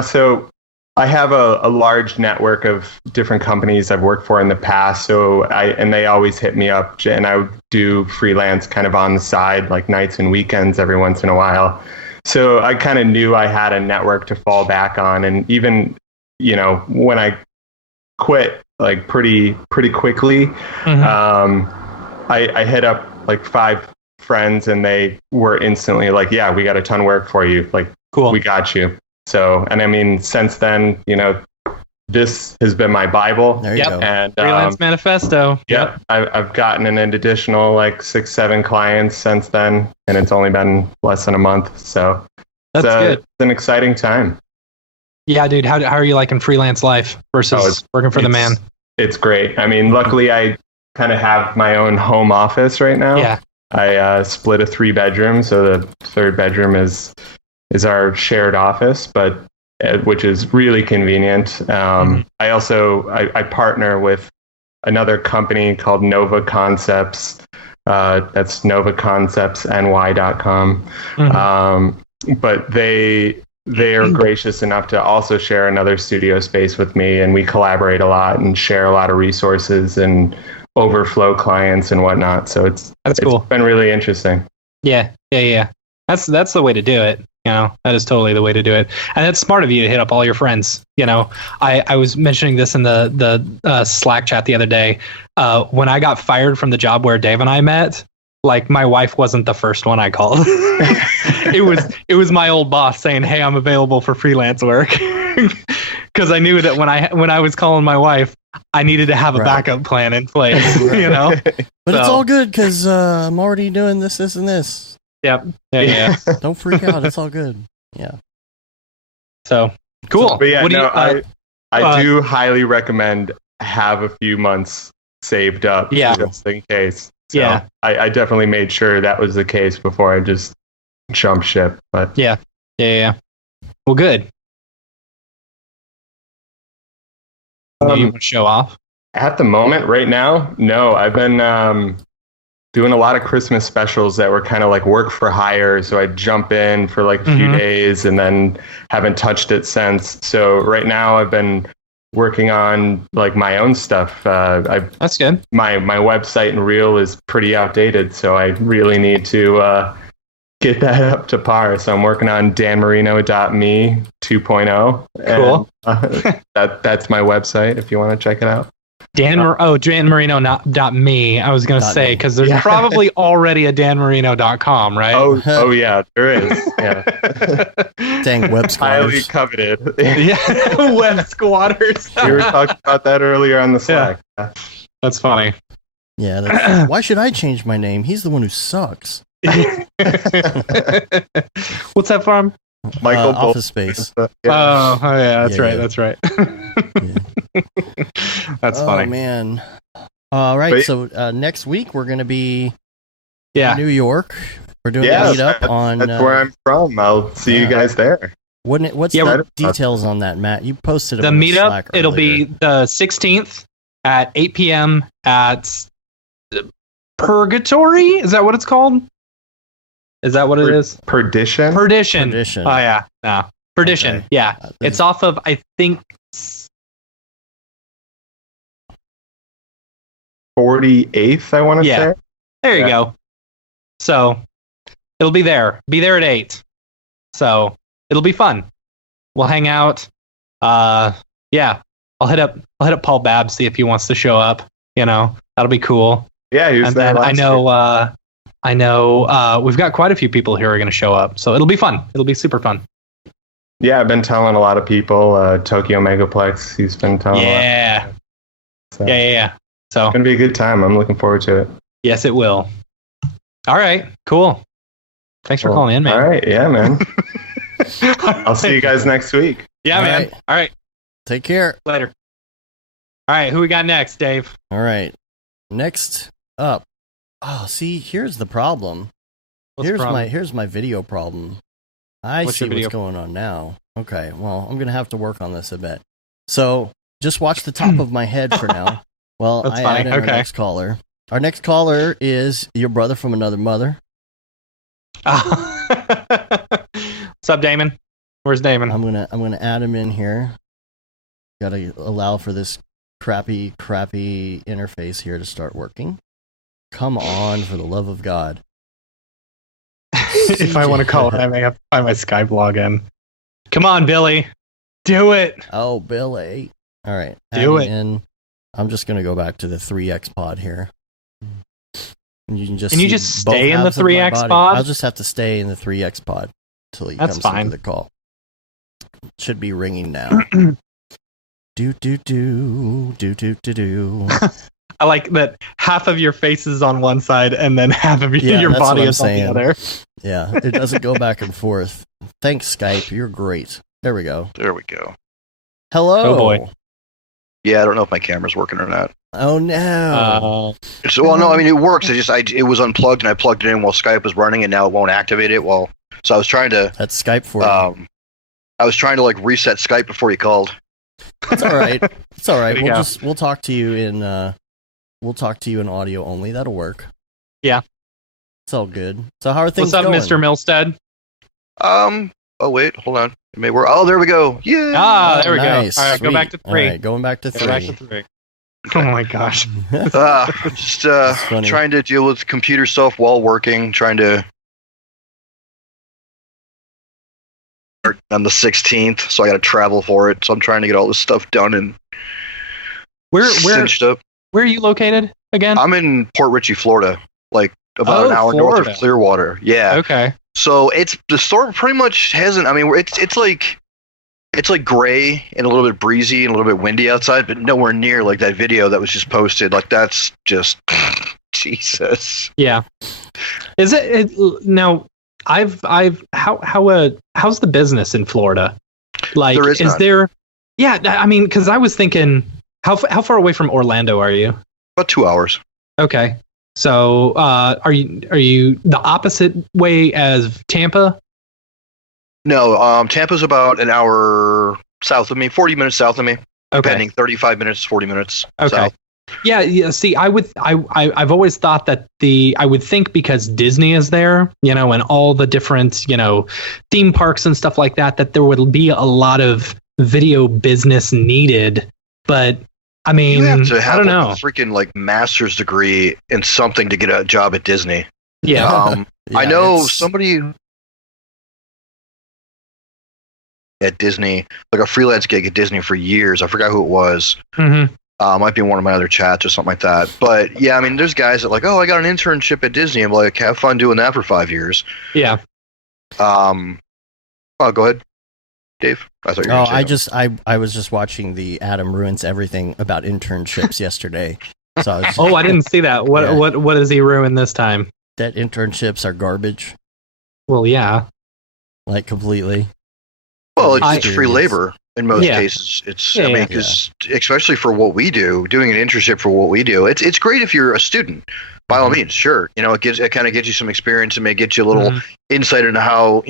So I have a large network of different companies I've worked for in the past. And they always hit me up, and I would do freelance kind of on the side, like nights and weekends every once in a while. So I kind of knew I had a network to fall back on. And even, when I quit, like pretty quickly, I hit up like 5 friends, and they were instantly like, yeah, we got a ton of work for you. Like, Cool. We got you. So, and I mean, since then, this has been my Bible. There you go. And Freelance Manifesto. yeah, I've gotten an additional like 6-7 clients since then, and it's only been less than a month. So That's good. It's an exciting time. Yeah, dude. How are you liking freelance life versus working for the man? It's great. I mean, luckily I kind of have my own home office right now. Yeah. I split a 3-bedroom, so the 3rd bedroom is our shared office, but which is really convenient. I also I partner with another company called Nova Concepts. That's novaconceptsny.com. But they are gracious enough to also share another studio space with me, and we collaborate a lot and share a lot of resources and overflow clients and whatnot. So it's cool. It's been really interesting. Yeah. That's the way to do it. That is totally the way to do it. And that's smart of you to hit up all your friends. I was mentioning this in the Slack chat the other day. When I got fired from the job where Dave and I met, like, my wife wasn't the first one I called. It was my old boss saying, "Hey, I'm available for freelance work." Because I knew that when I was calling my wife, I needed to have a backup plan in place. But it's all good because I'm already doing this, and this. Yep. Yeah. Don't freak out. It's all good. Yeah. So cool. But yeah, I do highly recommend have a few months saved up just in case. So I definitely made sure that was the case before I just jumped ship. But yeah. Well, good. You want to show off? At the moment, right now, no. I've been doing a lot of Christmas specials that were kind of like work for hire. So I jump in for like a few days and then haven't touched it since. So right now I've been working on like my own stuff. That's good. My website and reel is pretty outdated, so I really need to get that up to par. So I'm working on danmarino.me 2.0. Cool. And, that's my website if you want to check it out. danmarino.me. I was going to say, because there's probably already a danmarino.com, right? Oh yeah, there is. Yeah. Dang, web squatters. Highly coveted. Web squatters. We were talking about that earlier on the Slack. Yeah. That's funny. Yeah. Why should I change my name? He's the one who sucks. What's that from? Michael Office Space. Yeah. Oh yeah, that's right. That's right. That's funny. Oh man. All right. So next week we're going to be in New York. We're doing a meetup on. That's where I'm from. I'll see you guys there. What's the details on that, Matt? You posted the meetup. Slack it'll be the 16th at 8 p.m. at Purgatory. Is that what it's called? Is that what it is? Perdition. Oh yeah, no. Perdition. Okay. Yeah, it's off of, I think, 48th. I want to say. There you go. So it'll be there. Be there at 8. So it'll be fun. We'll hang out. I'll hit up Paul Babb, see if he wants to show up. That'll be cool. Yeah, he was there last year. I know we've got quite a few people here who are going to show up, so it'll be fun. It'll be super fun. Yeah, I've been telling a lot of people. Tokyo Megaplex, he's been telling a lot. So Yeah. So it's going to be a good time. I'm looking forward to it. Yes, it will. All right, cool. Thanks for calling in, man. All right, yeah, man. I'll see you guys next week. Yeah, man. Right. All right. Take care. Later. All right, who we got next, Dave? All right. Next up. Oh, see, here's the problem. Here's my video problem. What's going on now. Okay, well, I'm gonna have to work on this a bit. So just watch the top of my head for now. Well, that's I add in our next caller. Our next caller is your brother from another mother. What's up, Damon? Where's Damon? I'm gonna add him in here. Gotta allow for this crappy interface here to start working. Come on, for the love of God. If I want to call it, I may have to find my Skype login. Come on, Billy. Do it. Oh, Billy. All right. Do it. And I'm just going to go back to the 3X pod here. And you can just stay in the 3X pod? I'll just have to stay in the 3X pod until he comes into the call. It should be ringing now. do. I like that half of your face is on one side and then half of your body is on the other. Yeah, it doesn't go back and forth. Thanks, Skype. You're great. There we go. Hello. Oh, boy. Yeah, I don't know if my camera's working or not. Oh, no. No, I mean, it works. It was unplugged and I plugged it in while Skype was running and now it won't activate it. So I was trying to... That's Skype for you. I was trying to reset Skype before you called. It's all right. It's all right. We'll talk to you in... We'll talk to you in audio only. That'll work. Yeah. It's all good. So how are things going? What's up, Mr. Milstead? Oh, wait. Hold on. There we go. Yeah. There we nice. go. All right, Sweet. Go back to 3. All right, going back to 3. Go back to 3. Oh, my gosh. Just trying to deal with computer stuff while working, trying to on the 16th, so I got to travel for it. So I'm trying to get all this stuff done and cinched up. Where are you located again? I'm in Port Richey, Florida, like about an hour north of Clearwater. Yeah. Okay. So the storm pretty much hasn't. I mean, it's like gray and a little bit breezy and a little bit windy outside, but nowhere near like that video that was just posted. Like that's just Jesus. Yeah. Is it now? How's the business in Florida? Like, is there? Yeah, I mean, because I was thinking, how far away from Orlando are you? About 2 hours. Okay, so are you the opposite way as Tampa? No, Tampa's about an hour south of me, 40 minutes south of me. Okay. Depending, 35 minutes, 40 minutes. Okay. South. Yeah. See, I've always thought that I would think because Disney is there, and all the different, theme parks and stuff like that, that there would be a lot of video business needed. But I mean, you have to have I don't know. a freaking like master's degree in something to get a job at Disney. Yeah. Yeah, I know somebody at Disney, like a freelance gig at Disney for years. I forgot who it was. Mm-hmm. Might be in one of my other chats or something like that. But yeah, I mean, there's guys that like, oh, I got an internship at Disney. I'm like, have fun doing that for 5 years. Yeah. Oh, go ahead, Dave. I thought you were gonna say I was just watching the Adam Ruins Everything about internships yesterday. So I was I didn't see that. What does he ruin this time? that internships are garbage, Well, yeah. like completely. Well, it's free labor in most Yeah. cases. It's Yeah, I mean, yeah. because especially for what we do, doing an internship for what we do, it's great if you're a student. By all means, sure. It kind of gives you some experience and may get you a little insight into how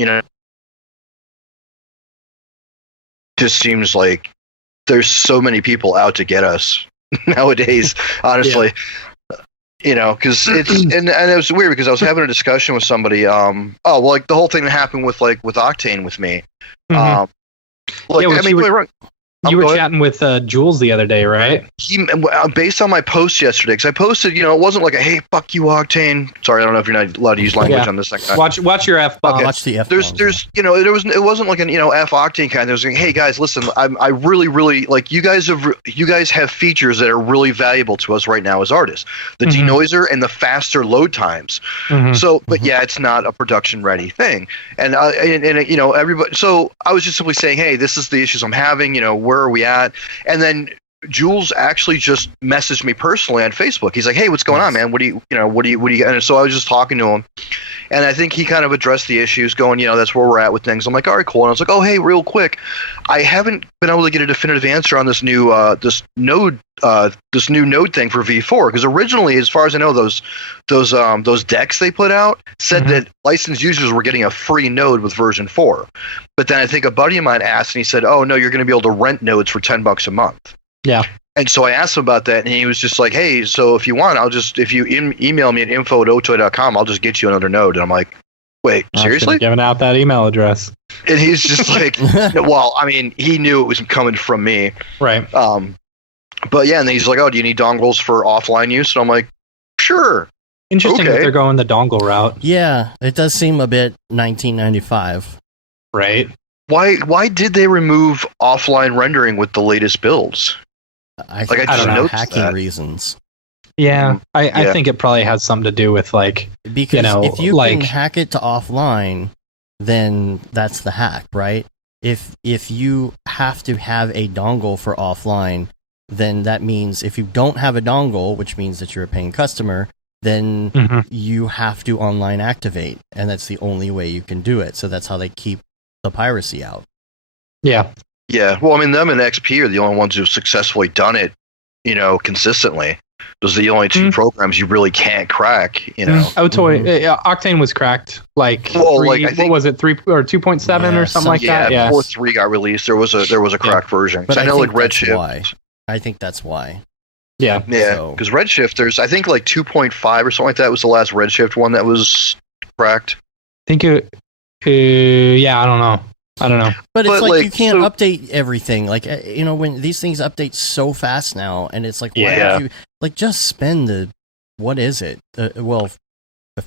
just seems like there's so many people out to get us nowadays, honestly. Because it's and it was weird because I was having a discussion with somebody. Like the whole thing that happened with Octane with me. Mhm. You were Go ahead. chatting with Jules the other day, right? Based on my post yesterday, because I posted, it wasn't like a hey, fuck you, Octane. Sorry, I don't know if you're not allowed to use language Yeah. on this thing. Watch your F bomb. Okay. Watch the F. There's it wasn't like an F Octane kind. There was like, hey guys, listen, I really like you guys have features that are really valuable to us right now as artists. The denoiser and the faster load times. So, but yeah, it's not a production ready thing. And everybody. So I was just simply saying, hey, this is the issues I'm having. Where are we at? And then Jules actually just messaged me personally on Facebook. He's like, hey, what's going on, man? What do you and so I was just talking to him, and I think he kind of addressed the issues going, that's where we're at with things. I'm like, all right, cool. And I was like, oh, hey, real quick, I haven't been able to get a definitive answer on this new node thing for V4, because originally, as far as I know, those decks they put out said that licensed users were getting a free node with version 4. But then I think a buddy of mine asked, and he said, oh no, you're going to be able to rent nodes for $10 a month. Yeah. And so I asked him about that, and he was just like, hey, so if you want, if you email me at info@otoy.com, I'll just get you another node. And I'm like, wait, seriously? Giving out that email address. And he's just like, well, I mean, he knew it was coming from me. Right. But yeah, and then he's like, oh, do you need dongles for offline use? And I'm like, sure. Interesting that they're going the dongle route. Yeah, it does seem a bit 1995. Right. Why did they remove offline rendering with the latest builds? I Like, think I just for noticed hacking that. reasons. Yeah. I Yeah. think it probably has something to do with like, Because if you can hack it to offline, then that's the hack, right? If you have to have a dongle for offline, then that means if you don't have a dongle, which means that you're a paying customer, then you have to online activate, and that's the only way you can do it. So that's how they keep the piracy out. yeah. Yeah, well, I mean, them and XP are the only ones who've successfully done it, consistently. Those are the only two programs you really can't crack, Otoy, Octane was cracked. Like, I think, what was it, 3 or 2.7 or something like that? Yeah. Before 3 got released, there was a cracked version. But I know, like Redshift. Why. I think that's why. Yeah. Yeah, So- because Redshift, there's I think like 2.5 or something like that was the last Redshift one that was cracked. I think yeah, I don't know. But it's But, like you can't so- update everything. Like, when these things update so fast now, and it's like, why Yeah. don't you, like, just spend what is it? A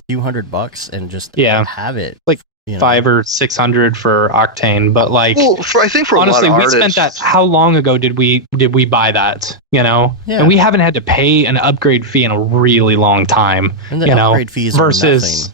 few $100 and just Yeah. have it. Like, 500 or 600 for Octane, but like, well, I think for honestly, a lot of we spent that. How long ago did we buy that? And we haven't had to pay an upgrade fee in a really long time. And the upgrade fees versus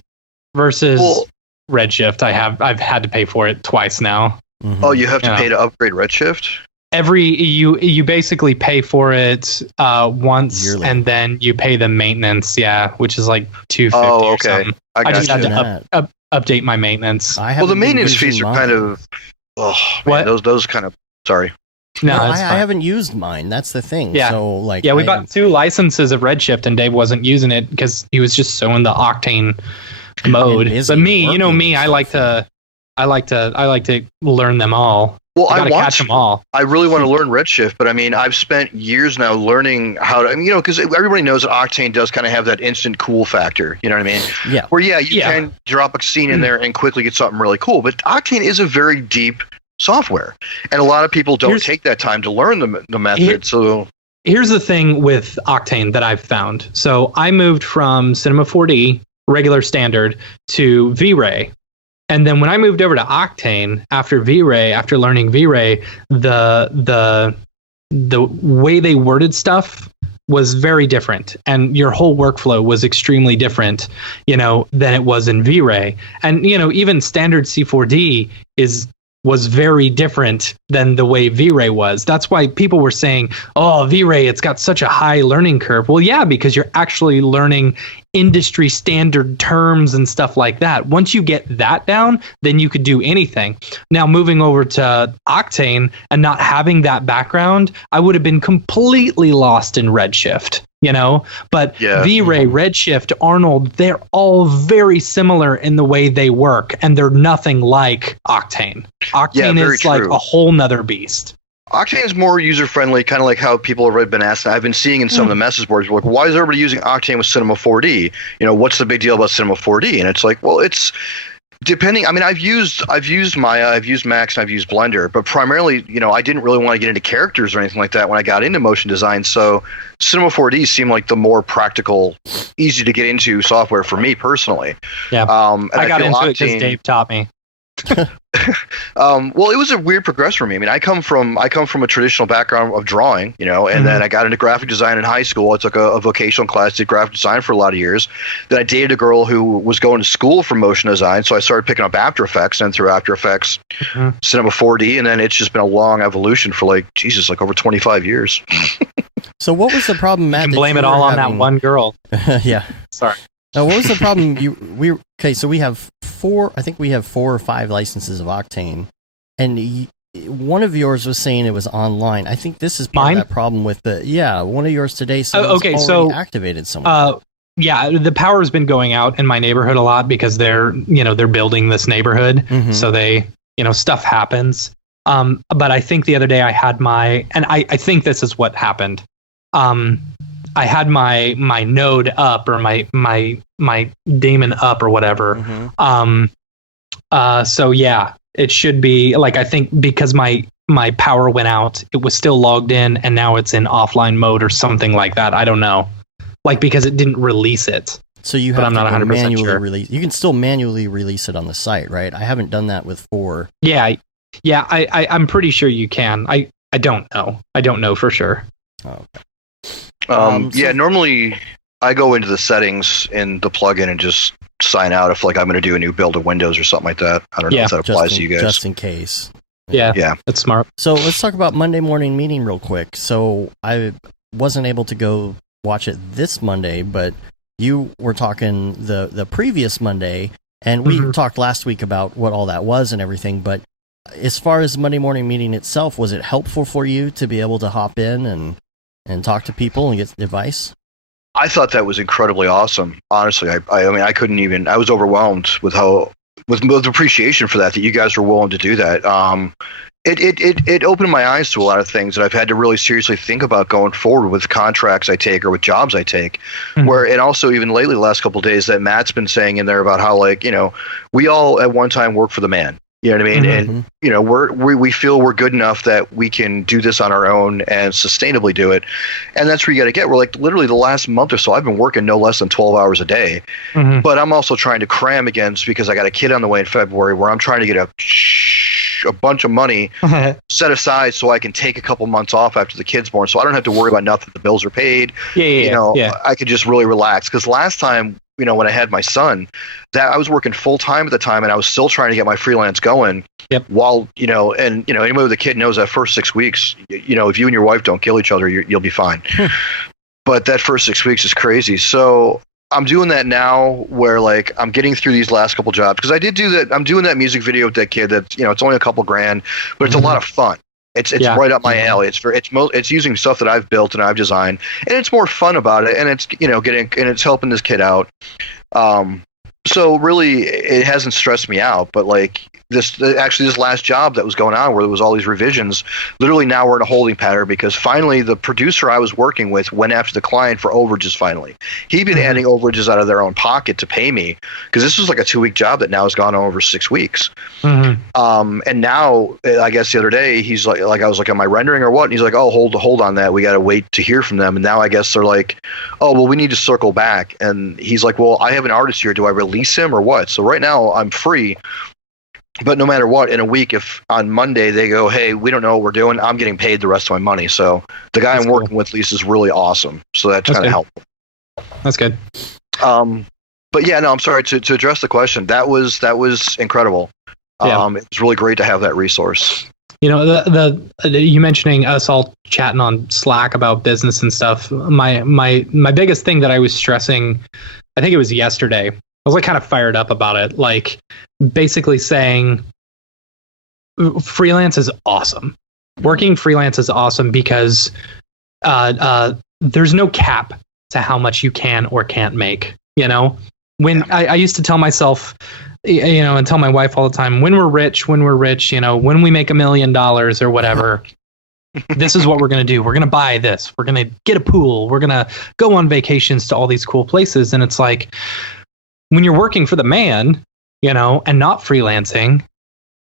Redshift. I've had to pay for it twice now. Mm-hmm. Oh, you have to pay to upgrade Redshift? You basically pay for it once yearly, and then you pay the maintenance, which is like $250. Oh, or okay. something. I just had to update my maintenance. Well, the maintenance fees are kind of those kind of sorry. No, I haven't used mine. That's the thing. Yeah. So we bought 2 licenses of Redshift and Dave wasn't using it because he was just so in the Octane mode. But me, I like to learn them all. Well, I gotta catch them all. I really want to learn Redshift, but I mean, I've spent years now learning how to, because everybody knows that Octane does kind of have that instant cool factor. You know what I mean? Yeah. Where you can drop a scene in there and quickly get something really cool. But Octane is a very deep software, and a lot of people don't take that time to learn the method. So here's the thing with Octane that I've found. So I moved from Cinema 4D regular standard to V-Ray. And then when I moved over to Octane after V-Ray, after learning V-Ray, the way they worded stuff was very different, and your whole workflow was extremely different, than it was in V-Ray. And even standard C4D was very different than the way V-Ray was. That's why people were saying, "Oh, V-Ray, it's got such a high learning curve." Well, yeah, because you're actually learning industry standard terms and stuff like that. Once you get that down, then you could do anything. Now, moving over to Octane and not having that background, I would have been completely lost in Redshift. But V-Ray, Redshift, Arnold, they're all very similar in the way they work, and they're nothing like Octane. Octane is like a whole nother beast. Octane is more user-friendly, kind of like how people have been asking. I've been seeing in some of the message boards, like, why is everybody using Octane with Cinema 4D? What's the big deal about Cinema 4D? And it's like, well, it's depending. I mean, I've used Maya, I've used Max, and I've used Blender, but primarily, I didn't really want to get into characters or anything like that when I got into motion design. So Cinema 4D seemed like the more practical, easy to get into software for me personally. Yeah, I got into it because Dave taught me. Well, it was a weird progression for me. I mean, I come from a traditional background of drawing, and then I got into graphic design in high school. I took a vocational class, did graphic design for a lot of years. Then I dated a girl who was going to school for motion design, so I started picking up After Effects, and through After Effects, Cinema 4D, and then it's just been a long evolution for like over 25 years. So what was the problem, Matt? You can blame it all on that one girl. Yeah. Sorry. Now, what was the problem? So we have 4. I think we have 4 or 5 licenses of Octane, and one of yours was saying it was online. I think this is part of that problem with one of yours today. So activated somewhere. The power has been going out in my neighborhood a lot because they're building this neighborhood, so they stuff happens. But I think the other day I had I think this is what happened. I had my node up, or my daemon up, or whatever. So it should be like, I think because my power went out, it was still logged in, and now it's in offline mode or something like that. I don't know, like because it didn't release it. So you have to manually release. You can still manually release it on the site, right? I haven't done that with 4. Yeah. I'm pretty sure you can. I don't know. I don't know for sure. Oh, okay. Normally I go into the settings in the plugin and just sign out if I'm going to do a new build of Windows or something like that. I don't know if that applies to you guys. Just in case. Yeah, that's smart. So let's talk about Monday morning meeting real quick. So I wasn't able to go watch it this Monday, but you were talking the previous Monday, and we talked last week about what all that was and everything. But as far as Monday morning meeting itself, was it helpful for you to be able to hop in and talk to people and get advice? I thought that was incredibly awesome. Honestly, I mean, I couldn't even. I was overwhelmed with appreciation for that you guys were willing to do that. It opened my eyes to a lot of things that I've had to really seriously think about going forward with contracts I take or with jobs I take. And also even lately, the last couple of days, that Matt's been saying in there about how we all at one time work for the man. You know what I mean? And you know, we feel we're good enough that we can do this on our own and sustainably do it. And that's where you got to get. We're like literally the last month or so, I've been working no less than 12 hours a day. But I'm also trying to cram again because I got a kid on the way in February where I'm trying to get a bunch of money set aside so I can take a couple months off after the kid's born, so I don't have to worry about nothing. The bills are paid. I could just really relax. Because last time, you know, when I had my son, that I was working full time at the time, and I was still trying to get my freelance going. While anybody with a kid knows that first 6 weeks, you know, if you and your wife don't kill each other, you'll be fine. But that first 6 weeks is crazy. So I'm doing that now, where like I'm getting through these last couple jobs, because I did do that. I'm doing that music video with that kid. That's, you know, it's only a couple grand, but it's a lot of fun. It's right up my alley. It's using stuff that I've built and I've designed, and it's more fun about it, and it's, you know, it's helping this kid out. So really, it hasn't stressed me out. But like this last job that was going on, where there was all these revisions, literally now we're in a holding pattern, because finally the producer I was working with went after the client for overages. Finally, he'd been adding overages out of their own pocket to pay me, because this was like a 2-week job that now has gone on over 6 weeks. And now, I guess the other day, he's like I was like, am I rendering or what? And he's like, oh, hold on that. We got to wait to hear from them. And now I guess they're like, oh, well, we need to circle back. And he's like, well, I have an artist here. Do I release him or what? So right now I'm free. But no matter what, in a week, if on Monday they go, hey, we don't know what we're doing, I'm getting paid the rest of my money. So the guy I'm working with, Lisa, is really awesome. So that's kind of helpful. That's good. But yeah, no, I'm sorry to address the question. That was incredible. It's really great to have that resource. You know, the you mentioning us all chatting on Slack about business and stuff. My biggest thing that I was stressing, I think it was yesterday, I was like kind of fired up about it. Like basically saying freelance is awesome. Working freelance is awesome because there's no cap to how much you can or can't make. You know, when I used to tell myself, you know, and tell my wife all the time, when we're rich, you know, when we make $1 million or whatever, this is what we're going to do. We're going to buy this. We're going to get a pool. We're going to go on vacations to all these cool places. And it's like, when you're working for the man, you know, and not freelancing,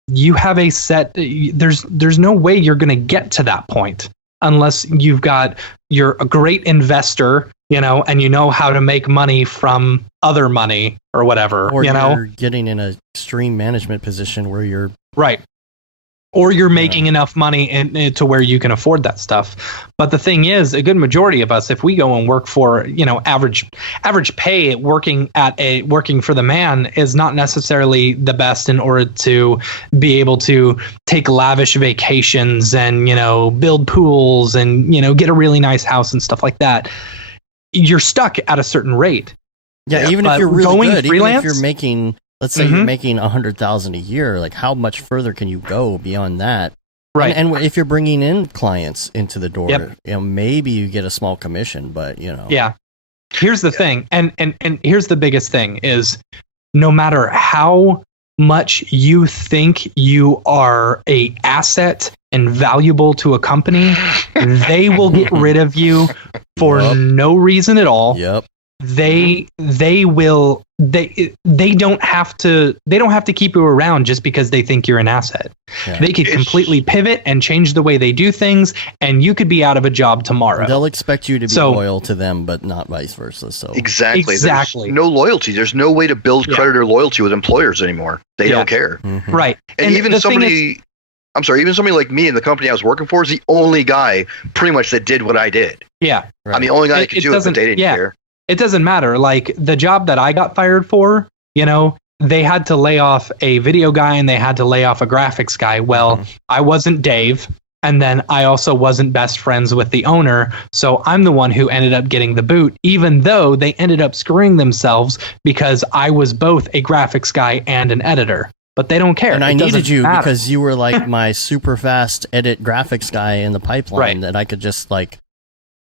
you have a set, there's no way you're going to get to that point unless you're a great investor, you know, and you know how to make money from other money or whatever, or you know, you're getting in an extreme management position where you're right. Or you're making enough money to where you can afford that stuff. But the thing is, a good majority of us, if we go and work for, you know, average pay, working for the man is not necessarily the best in order to be able to take lavish vacations and, you know, build pools and, you know, get a really nice house and stuff like that. You're stuck at a certain rate. Yeah, even if you're really good, freelance, even if you're making, let's say you're making $100,000 a year, like how much further can you go beyond that? Right. And if you're bringing in clients into the door, you know, maybe you get a small commission, but you know. Yeah. Here's the thing, and here's the biggest thing is, no matter how much you think you are a asset and valuable to a company, they will get rid of you for no reason at all. Yep. They don't have to keep you around just because they think you're an asset. Yeah. They could completely pivot and change the way they do things, and you could be out of a job tomorrow. They'll expect you to be loyal to them, but not vice versa. So exactly. There's no loyalty. There's no way to build creditor loyalty with employers anymore. They don't care. Mm-hmm. Right. And even somebody like me in the company I was working for is the only guy pretty much that did what I did. Yeah. Right. I'm the only guy that could do it, but they didn't care. It doesn't matter. Like the job that I got fired for, you know, they had to lay off a video guy and they had to lay off a graphics guy. Well, I wasn't Dave. And then I also wasn't best friends with the owner. So I'm the one who ended up getting the boot, even though they ended up screwing themselves because I was both a graphics guy and an editor. But they don't care. And I needed you because you were like my super fast edit graphics guy in the pipeline that I could just like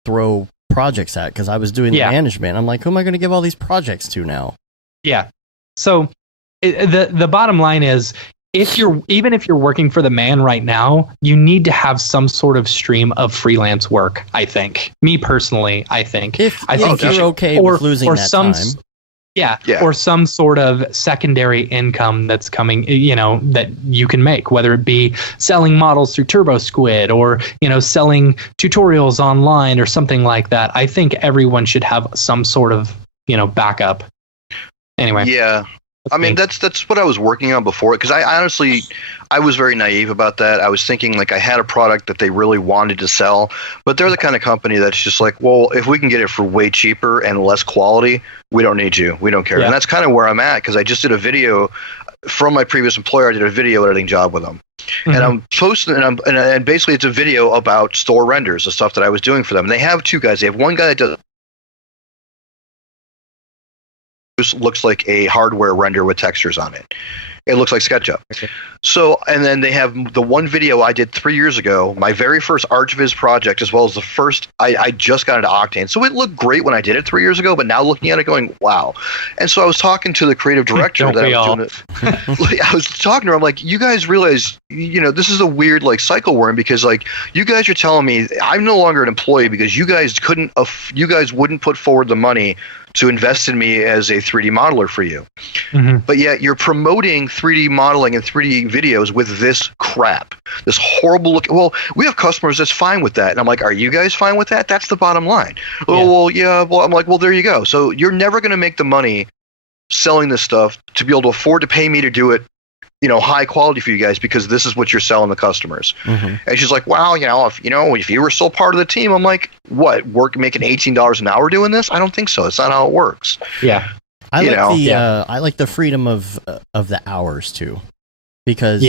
throw projects at, because I was doing the management. I'm like, who am I going to give all these projects to now? Yeah. So the bottom line is, if you're working for the man right now, you need to have some sort of stream of freelance work. I think, me personally, I think you're okay with losing that time. Yeah. Yeah. Or some sort of secondary income that's coming, that you can make, whether it be selling models through TurboSquid or, selling tutorials online or something like that. I think everyone should have some sort of, backup. Anyway. Yeah. I mean, that's what I was working on before, because I honestly, I was very naive about that. I was thinking like I had a product that they really wanted to sell, but they're the kind of company that's just like, well, if we can get it for way cheaper and less quality, we don't need you. We don't care. Yeah. And that's kind of where I'm at, because I just did a video from my previous employer. I did a video editing job with them. And I'm posting, and basically it's a video about store renders, the stuff that I was doing for them. And they have two guys. They have one guy that does looks like a hardware render with textures on it. It looks like SketchUp. Okay. So, and then they have the one video I did 3 years ago, my very first ArchViz project, as well as the first, I just got into Octane. So it looked great when I did it 3 years ago, but now looking at it going, wow. And so I was talking to the creative director that I was doing it. I was talking to her, I'm like, you guys realize, this is a weird like cycle we're in, because like you guys are telling me I'm no longer an employee because you guys wouldn't put forward the money to invest in me as a 3D modeler for you. But yet you're promoting 3D modeling and 3D videos with this crap, this horrible look. Well, we have customers that's fine with that. And I'm like, are you guys fine with that? That's the bottom line. Yeah. Oh, well, yeah. Well, I'm like, well, there you go. So you're never going to make the money selling this stuff to be able to afford to pay me to do it, high quality for you guys, because this is what you're selling the customers. And she's like, wow, if you were still part of the team, I'm like, what, making $18 an hour doing this? I don't think so. It's not how it works. Yeah. I like the freedom of the hours too, because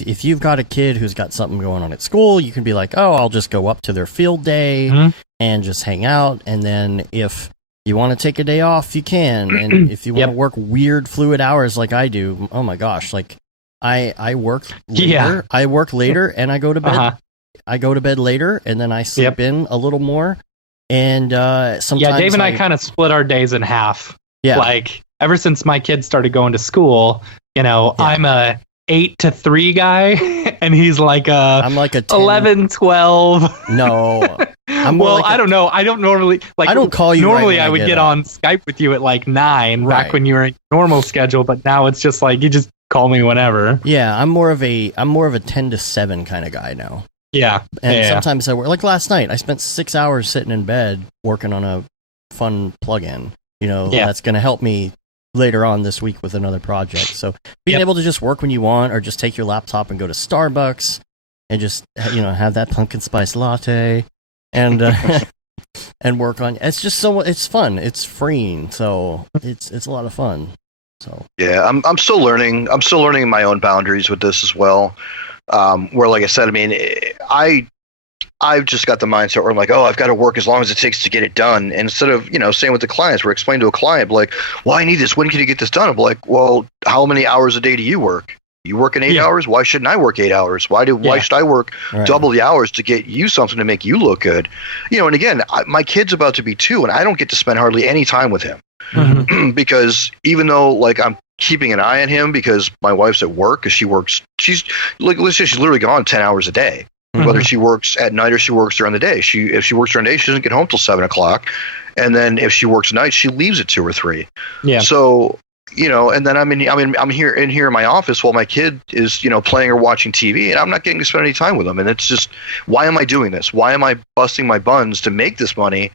if you've got a kid who's got something going on at school, you can be like, oh, I'll just go up to their field day and just hang out. And then if you want to take a day off, you can. And if you want to work weird fluid hours like I do, oh my gosh, like I work later. Yeah. I work later and I go to bed. I go to bed later and then I sleep in a little more. And sometimes Dave and I kind of split our days in half. Yeah. Like ever since my kids started going to school, I'm a 8 to 3 guy and he's like I'm like a 10, 11, 12. No. I don't know. I don't normally I don't call you. Normally I would get on Skype with you at like 9 back when you were in normal schedule, but now it's just like you just call me whenever. Yeah, I'm more of a 10 to 7 kind of guy now. Yeah. And sometimes I work, like last night I spent 6 hours sitting in bed working on a fun plugin, that's going to help me later on this week with another project. So being able to just work when you want, or just take your laptop and go to Starbucks and just have that pumpkin spice latte and and work on it's just it's fun, it's freeing, so it's a lot of fun. So I'm still learning my own boundaries with this as well, where like I said, I mean, I've just got the mindset where I'm like, oh, I've got to work as long as it takes to get it done. And instead of, saying with the clients, we're explaining to a client, like, well, I need this. When can you get this done? I'm like, well, how many hours a day do you work? You work in 8 hours? Why shouldn't I work 8 hours? Why should I work double the hours to get you something to make you look good? And again, my kid's about to be 2 and I don't get to spend hardly any time with him because even though like I'm keeping an eye on him because my wife's at work, because she's like, let's say she's literally gone 10 hours a day. Whether she works at night or she works during the day. If she works during the day, she doesn't get home till 7 o'clock. And then if she works night, she leaves at 2 or 3. Yeah. So, and then I'm here in my office while my kid is, playing or watching TV, and I'm not getting to spend any time with him. And it's just, why am I doing this? Why am I busting my buns to make this money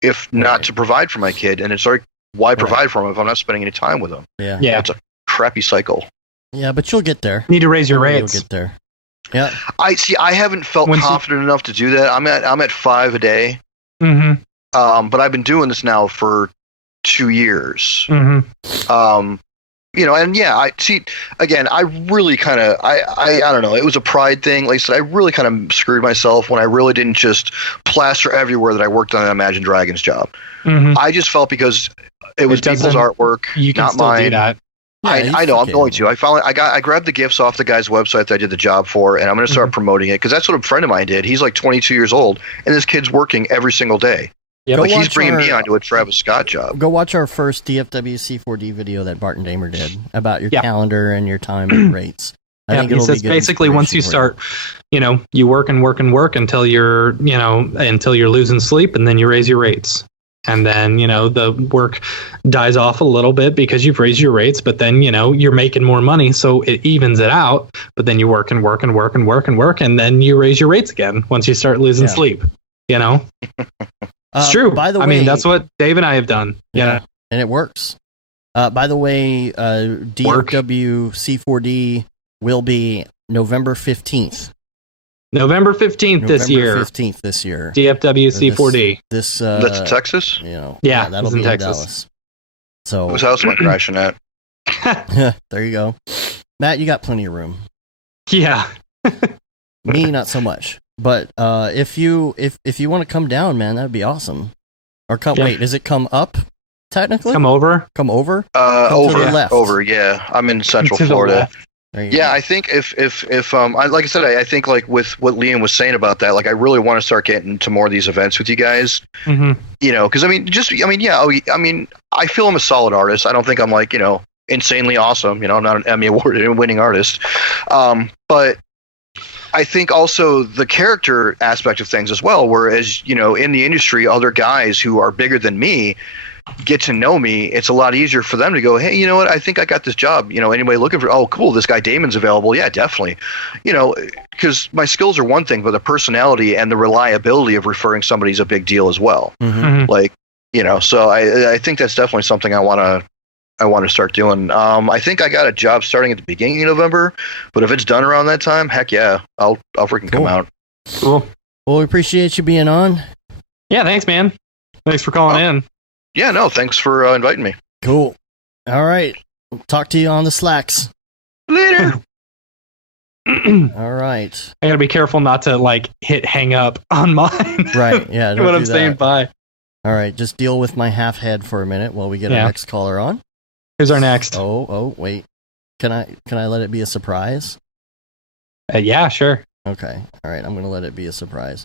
if not to provide for my kid? And it's like, why provide for him if I'm not spending any time with him? Yeah. It's a crappy cycle. Yeah, but you'll get there. You need to raise your rates. You'll get there. Yeah, I haven't felt confident enough to do that. I'm at 5 a day. But I've been doing this now for 2 years. And I see. Again, I really kind of I don't know. It was a pride thing. Like I said, I really kind of screwed myself when I really didn't just plaster everywhere that I worked on an Imagine Dragons job. I just felt because it was people's artwork, you can not still mine. Do that. Yeah, I know. I'm going to. I grabbed the GIFs off the guy's website that I did the job for, and I'm going to start promoting it because that's what a friend of mine did. He's like 22 years old, and this kid's working every single day. Yep. Like he's bringing me onto a Travis Scott job. Go watch our first DFW C4D video that Barton Damer did about your calendar and your time and rates. I think it'll be good. Basically, once you start, you work and work and work until you're losing sleep, and then you raise your rates. And then, the work dies off a little bit because you've raised your rates, but then, you're making more money. So it evens it out. But then you work and work and work and work and work. And then you raise your rates again once you start losing sleep. It's true. By the way, that's what Dave and I have done. Yeah. And it works. By the way, DFW C4D will be November 15th. November 15th this year. November 15th this year. DFW C4D. That's Texas? Yeah, that'll be in Texas. Dallas. So whose house am I crashing at? There you go. Matt, you got plenty of room. Yeah. Me, not so much. But if you want to come down, man, that'd be awesome. Or wait, does it come up technically? Come over? Come over? Over. To the left. Over, yeah. I'm in Central Florida. Yeah, I think if like I said, I think like with what Liam was saying about that, like I really want to start getting to more of these events with you guys. Mm-hmm. Because I feel I'm a solid artist. I don't think I'm like insanely awesome. I'm not an Emmy Award winning artist, but I think also the character aspect of things as well. Whereas in the industry, other guys who are bigger than me get to know me, it's a lot easier for them to go, hey, you know what, I think I got this job. Anybody looking for, oh, cool, this guy Damon's available. Yeah, definitely. Because my skills are one thing, but the personality and the reliability of referring somebody is a big deal as well. Mm-hmm. Like, so I think that's definitely something I want to start doing. I think I got a job starting at the beginning of November, but if it's done around that time, heck yeah, I'll freaking come out. Cool. Well, we appreciate you being on. Yeah, thanks, man. Thanks for calling in. Yeah, no, thanks for inviting me. Cool. All right. Talk to you on the Slacks. Later. All right. I gotta be careful not to hit hang up on mine. Right. Yeah. What I'm saying. Bye. All right. Just deal with my half head for a minute while we get our next caller on. Who's our next? Oh, wait. Can I let it be a surprise? Yeah, sure. Okay. All right. I'm gonna let it be a surprise.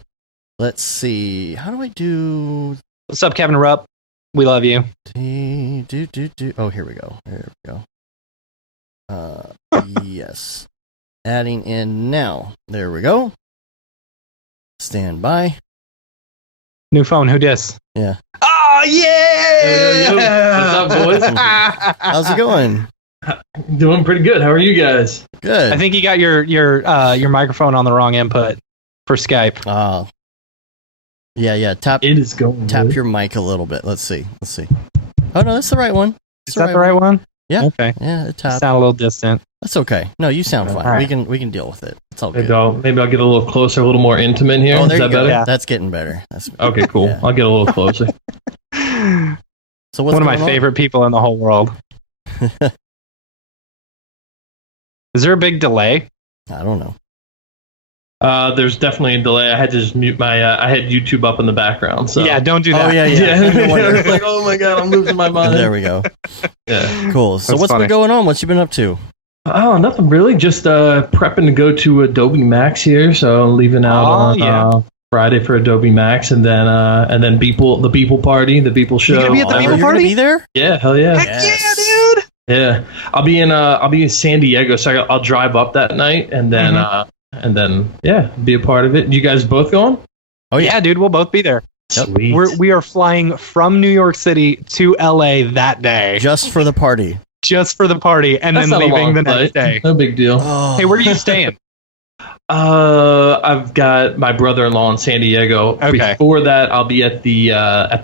Let's see. How do I do? What's up, Kevin Rupp? We love you. Oh, here we go. Yes. Adding in now. There we go. Stand by. New phone. Who dis? Yeah. Oh, yeah! What's up, boys? How's it going? Doing pretty good. How are you guys? Good. I think you got your microphone on the wrong input for Skype. Oh. Yeah. Tap good. your mic a little bit. Let's see. Oh no, that's the right one. Is that the right one? Yeah. Okay. Yeah, it tapped. Sound a little distant. That's okay. No, you sound fine. Right. We can deal with it. It's all good. Maybe I'll get a little closer, a little more intimate here. Oh, Is there that you go. better? Yeah. That's getting better. Okay, cool. Yeah. I'll get a little closer. So what's one of my going on? favorite people in the whole world. Is there a big delay? I don't know. There's definitely a delay. I had to just mute my. I had YouTube up in the background. So Yeah, don't do that. Oh yeah. It's like, oh my god, I'm losing my mind. There we go. Yeah. Cool. So That's what's funny. been going on? What you been up to? Oh, nothing really. Just prepping to go to Adobe Max here. So leaving out on Friday for Adobe Max, and then the Beeple party, the Beeple show. You gonna be at the Beeple You're gonna party? be there? Yeah, hell yeah. Heck Yes. yeah, dude! Yeah, I'll be in San Diego, so I'll drive up that night, and then be a part of it. You guys both going? Oh Yeah, dude, we'll both be there. Yep. Sweet. We are flying from New York City to LA that day, Just for the party. just for the party, and That's then not a leaving long the flight. next day. No big deal. Oh. Hey, where are you staying? I've got my brother-in-law in San Diego. Okay. Before that, I'll be at the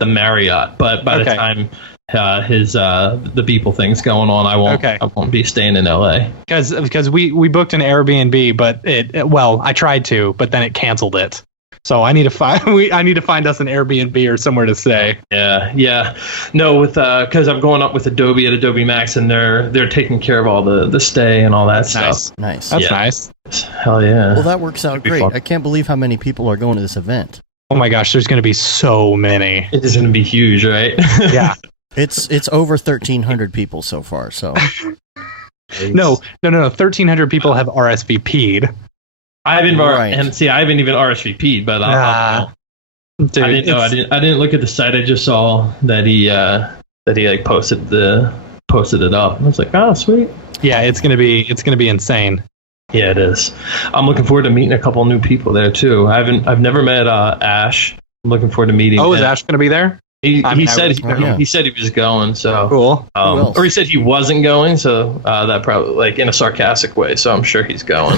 Marriott. But by the Okay. time the Beeple thing's going on, I won't be staying in LA. Because we booked an Airbnb, but I tried to, but then it canceled it. So I need to find us an Airbnb or somewhere to stay. Yeah. No, with because I'm going up with Adobe at Adobe Max, and they're taking care of all the stay and all that stuff. Nice. That's Yeah. nice. Hell yeah. Well, that works out be great. fun. I can't believe how many people are going to this event. Oh my gosh, there's going to be so many. It is going to be huge, right? Yeah. It's over 1,300 people so far. So No. 1,300 people have RSVP'd. I haven't Right. I haven't even RSVP'd, but Dude, I didn't look at the site. I just saw that he like posted it up. I was like, oh, sweet. yeah, it's gonna be insane. Yeah, it is. I'm looking forward to meeting a couple new people there too. I've never met Ash. I'm looking forward to meeting. Oh, is him. Ash gonna be there? He said he was going, so Cool. or he said he wasn't going, so that probably like in a sarcastic way. So I'm sure he's going.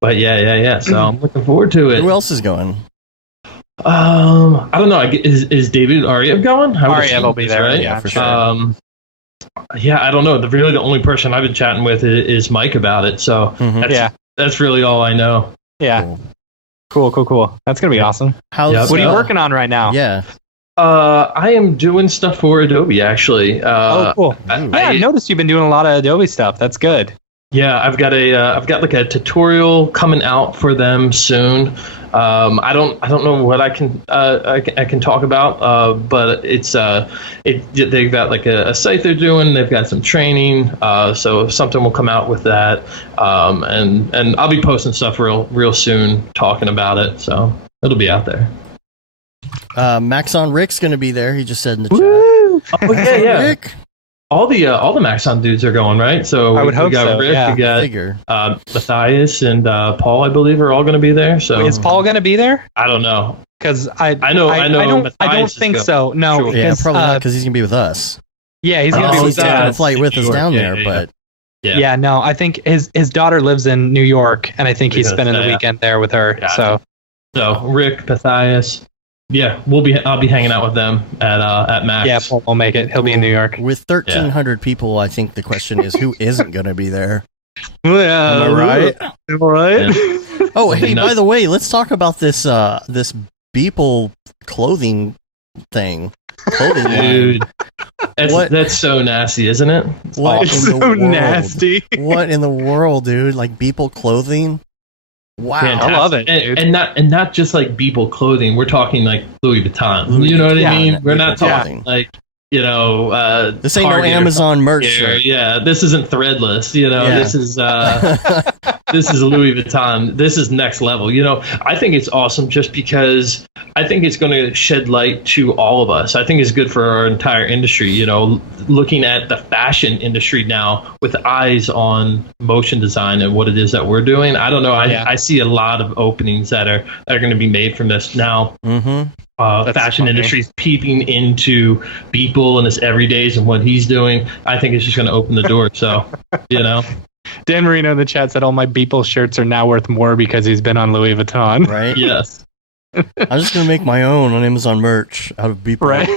But yeah. So I'm looking forward to it. Who else is going? I don't know. Is David Ariev going? Ariev will be there, right? yeah, for sure. Yeah, I don't know. The only person I've been chatting with is Mike about it. So that's really all I know. Yeah. Cool. That's gonna be awesome. How's, what are you working on right now? Yeah. I am doing stuff for Adobe actually. Cool. I noticed you've been doing a lot of Adobe stuff. That's good. Yeah, I've got like a tutorial coming out for them soon. I don't know what I can talk about, but they've got like a site they're doing. They've got some training, so something will come out with that, and I'll be posting stuff real soon talking about it. So it'll be out there. Maxon Rick's going to be there. He just said in the chat. Oh yeah. Rick. All the Maxon dudes are going, right? So I would hope we got so. Rick, Yeah. we got Matthias and Paul, I believe, are all going to be there. So Is Paul going to be there? I don't know. Because I know. I don't Matthias is think going. so. No. Sure. Yeah, because, probably not because he's going to be with us. Yeah, he's going to be He's with taking a us. flight with us Sure. down Yeah, there, yeah. but Yeah, no, I think his daughter lives in New York, and I think he's Because, spending the yeah. weekend there with her. Gotcha. So Rick, Matthias, yeah, I'll be hanging out with them at Max. yeah, Paul will make it. He'll be in New York. with 1,300 people, I think the question is who isn't going to be there. Am I right? Right? Yeah. Oh, That'd be hey, by nuts. the way, let's talk about this this Beeple clothing thing. Clothing line. Dude, What? that's so nasty, isn't it? What It's in the so world? nasty. What in the world, dude? Like Beeple clothing? Wow. Fantastic. I love it, dude. and not just like Beeple clothing. We're talking like Louis Vuitton. Louis You know what Vuitton. I mean? We're not Yeah. talking like This ain't no Target or Amazon merch Yeah, shirt. yeah, this isn't Threadless. Yeah. This is this is Louis Vuitton. This is next level. I think it's awesome just because I think it's going to shed light to all of us. I think it's good for our entire industry. Looking at the fashion industry now with eyes on motion design and what it is that we're doing. I don't know. I see a lot of openings that are going to be made from this now. Mm-hmm. Fashion funny. industry's peeping into Beeple and his everydays and what he's doing. I think it's just going to open the door. So, Dan Marino in the chat said all my Beeple shirts are now worth more because he's been on Louis Vuitton. Right? yes. I'm just going to make my own on Amazon merch out of Beeple. Right?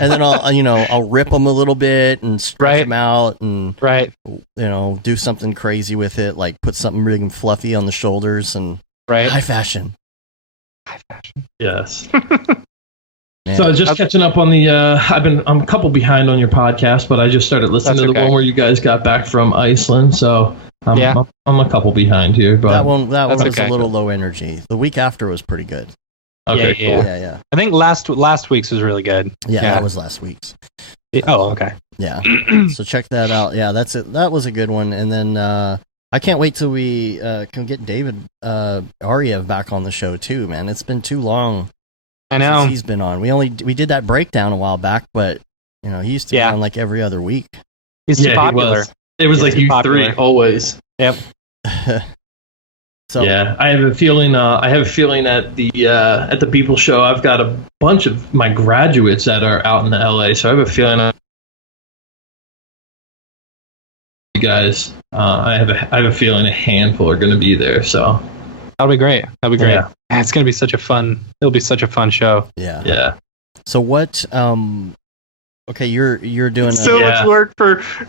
And then I'll rip them a little bit and stretch them out and, Right. do something crazy with it, like put something big and fluffy on the shoulders and Right. high fashion. Yes. Man. So I was just catching up on the. I'm a couple behind on your podcast, but I just started listening That's to the okay. one where you guys got back from Iceland. So I'm a couple behind here, but that one was okay. a little low energy. The week after was pretty good. okay, Yeah, cool. Yeah. I think last week's was really good. Yeah, Yeah. that was last week's. Oh, okay. Yeah. So check that out. Yeah, that's it. That was a good one. And then I can't wait till we can get David Ariev back on the show too, man. It's been too long I know. since he's been on. We did that breakdown a while back, but he used to be on like every other week. He's too Yeah, popular. he was. It was Yeah, like too you popular. three always. Yep. So Yeah, I have a feeling. At the Beeple show, I've got a bunch of my graduates that are out in the LA. So I have a feeling. You guys, I have a feeling a handful are going to be there. So That'll be great. That'll be great. Yeah. It's gonna be such a fun. It'll be such a fun show. yeah. So what? Okay, you're doing. So Yeah. much work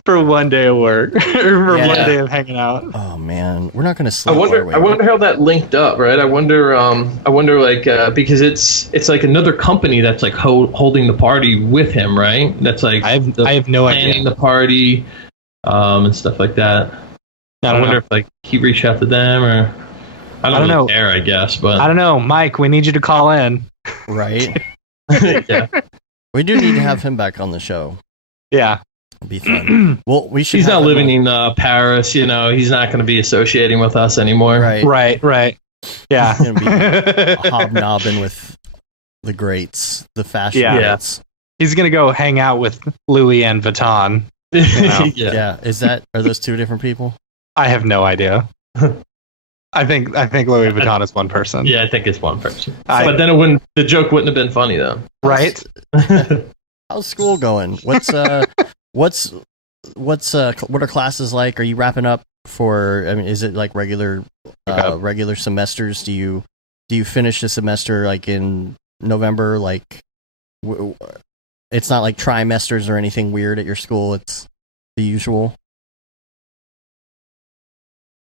for one day of work or for Yeah. one day of hanging out. Oh man, we're not going to I sleep. wonder. are we? I wonder how that linked up, right? I wonder. Because it's like another company that's like holding the party with him, right? That's like I have no planning idea. the party, and stuff like that. I I don't wonder know. if like he reached out to them or I don't really know. know. Care, I guess, but I don't know, Mike. We need you to call in. Right? yeah. We do need to have him back on the show. Yeah. It'd be fun. Well, we should. He's have not him living on- in Paris, He's not going to be associating with us anymore. Right. Right. Yeah. He's gonna be hobnobbing with the greats, the fashion Yeah. greats. He's gonna go hang out with Louis and Vuitton. yeah. Yeah. Are those two different people? I have no idea. I think Louis Vuitton is one person. Yeah, I think it's one person. But then the joke wouldn't have been funny though. Right? How's school going? What are classes like? Are you wrapping up for? I mean, is it like regular semesters? Do you finish the semester like in November? Like, it's not like trimesters or anything weird at your school. It's the usual.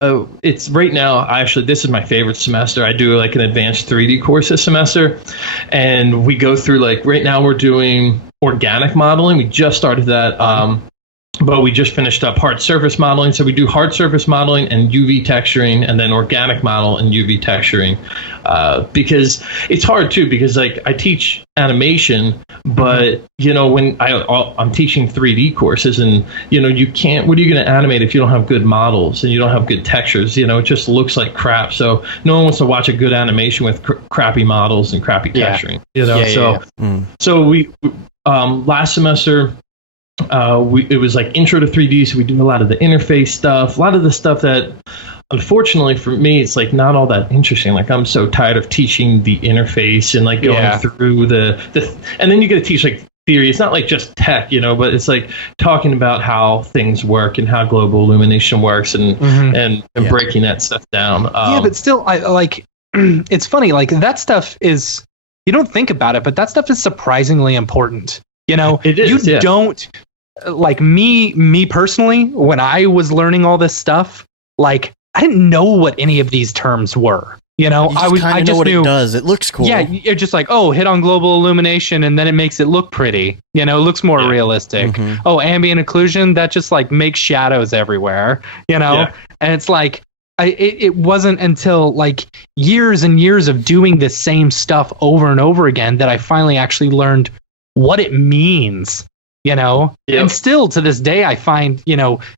Oh, it's right now. This is my favorite semester. I do like an advanced 3D course this semester, and we go through like right now we're doing organic modeling. We just started that, but we just finished up hard surface modeling. So we do hard surface modeling and UV texturing, and then organic model and UV texturing, because it's hard too. Because like I teach animation, but when I'm teaching 3D courses, and you can't. What are you going to animate if you don't have good models and you don't have good textures? It just looks like crap. So no one wants to watch a good animation with crappy models and crappy texturing. So we last semester. It was like intro to 3D, so we do a lot of the interface stuff, a lot of the stuff that, unfortunately for me, it's like not all that interesting. Like I'm so tired of teaching the interface and like going through the and then you get to teach like theory. It's not like just tech, but it's like talking about how things work and how global illumination works and breaking that stuff down. But still, I like. It's funny, like that stuff is. You don't think about it, but that stuff is surprisingly important. It is, you don't like me personally, when I was learning all this stuff, like I didn't know what any of these terms were. I just know what knew it does. It looks cool. Yeah, you're just like, oh, hit on global illumination, and then it makes it look pretty. It looks more realistic. Mm-hmm. Oh, ambient occlusion, that just like makes shadows everywhere. And it's like it wasn't until like years and years of doing the same stuff over and over again that I finally actually learned what it means, and still to this day, I find,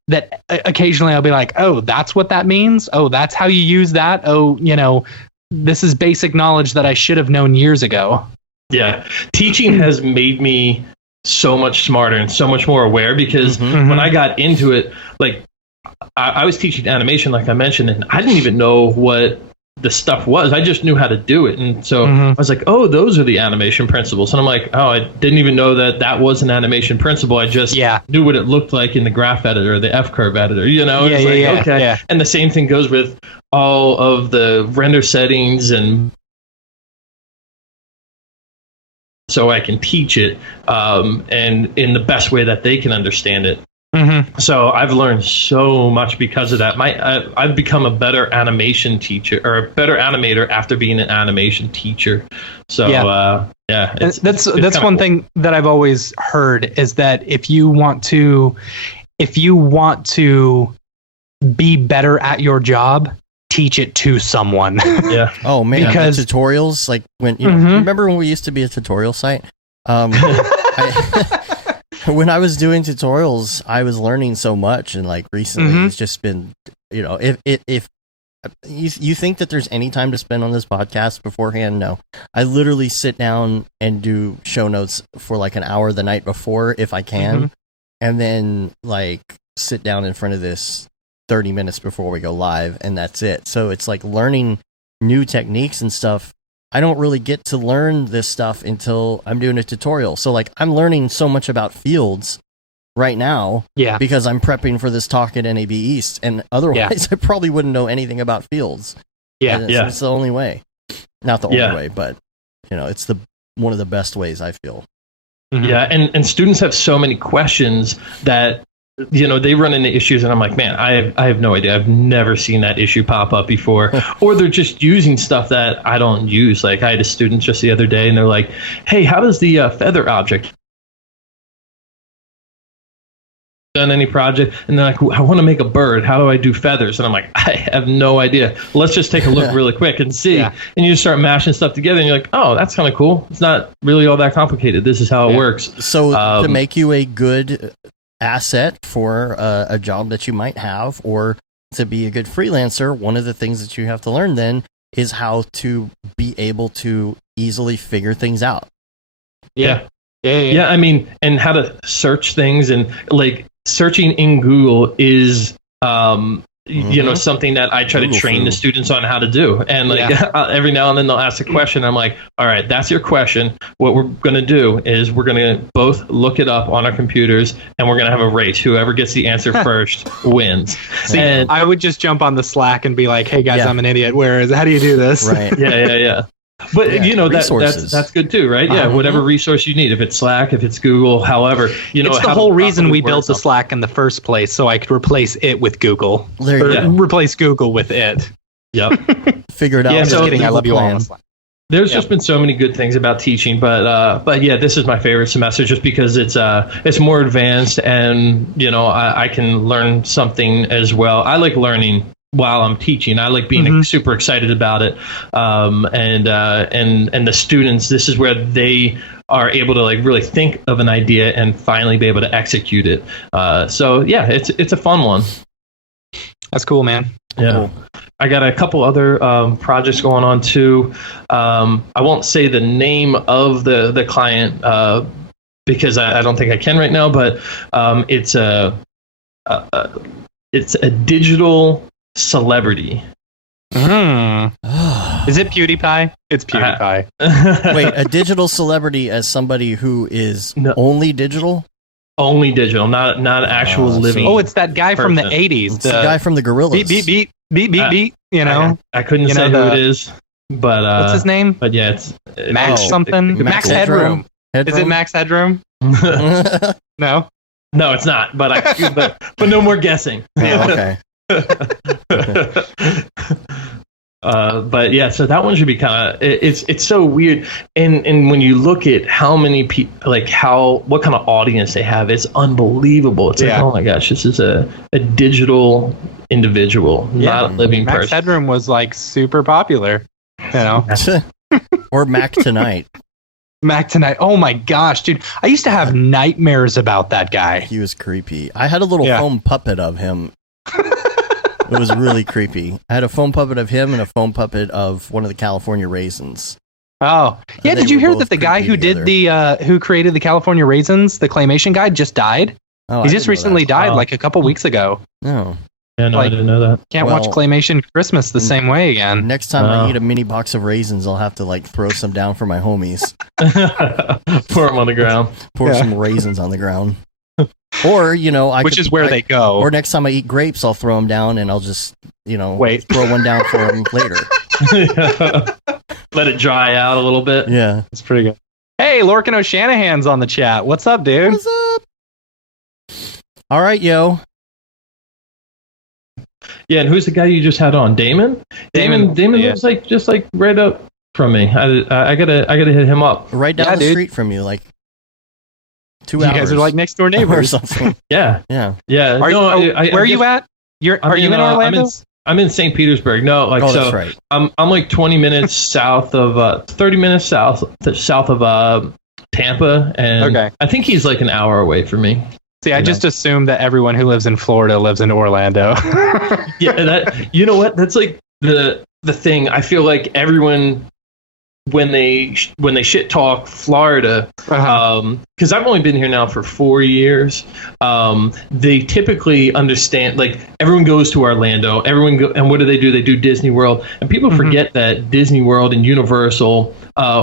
that occasionally I'll be like, oh, that's what that means. Oh, that's how you use that. Oh, this is basic knowledge that I should have known years ago. Yeah. Teaching has made me so much smarter and so much more aware because when I got into it, like I was teaching animation, like I mentioned, and I didn't even know what the stuff was. I just knew how to do it. And so I was like, oh, those are the animation principles. And I'm like, oh, I didn't even know that was an animation principle. I just knew what it looked like in the graph editor or the F-curve editor, Okay. And the same thing goes with all of the render settings, and so I can teach it and in the best way that they can understand it. So I've learned so much because of that. I've become a better animation teacher or a better animator after being an animation teacher. So that's one cool thing that I've always heard is that if you want to be better at your job, teach it to someone. Yeah. Oh man, because tutorials, like when remember when we used to be a tutorial site? When I was doing tutorials, I was learning so much, and like recently, it's just been, if you think that there's any time to spend on this podcast beforehand, no. I literally sit down and do show notes for like an hour the night before, if I can, and then like sit down in front of this 30 minutes before we go live, and that's it. So it's like learning new techniques and stuff. I don't really get to learn this stuff until I'm doing a tutorial. So like I'm learning so much about fields right now because I'm prepping for this talk at NAB East, and otherwise I probably wouldn't know anything about fields. It's the only way. Not the only way, but it's one of the best ways, I feel. Yeah, and students have so many questions that they run into issues, and I'm like, man, I have no idea. I've never seen that issue pop up before. Or they're just using stuff that I don't use. Like I had a student just the other day, and they're like, hey, how does the feather object done any project? And they're like, I want to make a bird. How do I do feathers? And I'm like, I have no idea. Let's just take a look really quick and see. And you just start mashing stuff together, and you're like, oh, that's kind of cool. It's not really all that complicated. This is how it works. So to make you a good asset for a job that you might have, or to be a good freelancer, one of the things that you have to learn then is how to be able to easily figure things out. Yeah, I mean, and how to search things, and like searching in Google is you know, something that I try to train the students on how to do. And like every now and then they'll ask a question. I'm like, all right, that's your question. What we're going to do is we're going to both look it up on our computers and we're going to have a race. Whoever gets the answer first wins. See, and I would just jump on the Slack and be like, hey guys, I'm an idiot. How do you do this? Right. Yeah. But you know, that's good too, right? Yeah, whatever resource you need, if it's Slack, if it's Google, however, you know, it's the whole reason we built the Slack in the first place, so I could replace it with Google. Replace Google with it. Yep. Figure it out. Yeah, I'm just kidding. I love you all on Slack. There's just been so many good things about teaching, but yeah, this is my favorite semester just because it's more advanced and you know I can learn something as well. I like learning while I'm teaching. I like being super excited about it. And the students, this is where they are able to like really think of an idea and finally be able to execute it. So yeah, it's a fun one. That's cool, man. Yeah. Cool. I got a couple other projects going on too. I won't say the name of the client because I don't think I can right now, but it's a digital celebrity. Is it PewDiePie? It's PewDiePie. Wait, a digital celebrity as somebody who is only digital? Only digital, not actual living. Oh, it's that guy from the 80s. It's the guy from the Gorillas. Beat, you know? I couldn't say who it is, but... what's his name? But yeah, it's... Max something? Max Headroom. Is it Max Headroom? No? No, it's not, but no more guessing. Oh, okay. But yeah, so that one should be kind of it's so weird, and when you look at how many people, like what kind of audience they have, it's unbelievable. It's like, oh my gosh, this is a digital individual, not a living person. Max Headroom was like super popular, you know. Or Mac Tonight. Mac Tonight. Oh my gosh, dude! I used to have nightmares about that guy. He was creepy. I had a little foam puppet of him. It was really creepy. I had a foam puppet of him and a foam puppet of one of the California Raisins. Oh, yeah. Did you hear that the guy who did who created the California Raisins, the claymation guy, just died? Oh, he just recently died, like a couple weeks ago. No. Yeah, no, I didn't know that. Can't watch Claymation Christmas the same way again. Next time I eat a mini box of raisins, I'll have to like throw some down for my homies. Pour them on the ground. Pour some raisins on the ground. Or, you know, which is where they go. Or next time I eat grapes, I'll throw them down and I'll just, you know, throw one down for them later. Let it dry out a little bit. Yeah. It's pretty good. Hey, Lorcan O'Shanahan's on the chat. What's up, dude? What's up? All right, yo. Yeah, and who's the guy you just had on? Damon? Damon lives like just like right up from me. I gotta hit him up. Right down the street from you, like 2 hours. You guys are like next door neighbors or something. Yeah. Where are you at? Are you in Orlando? I'm in St. Petersburg. No, like that's right. I'm like 20 minutes south of 30 minutes south of Tampa, and I think he's like an hour away from me. See, I just assumed that everyone who lives in Florida lives in Orlando. Yeah, you know what? That's like the thing. I feel like everyone when they shit talk Florida, because I've only been here now for 4 years. They typically understand, like everyone goes to Orlando. And what do? They do Disney World, and people forget that Disney World and Universal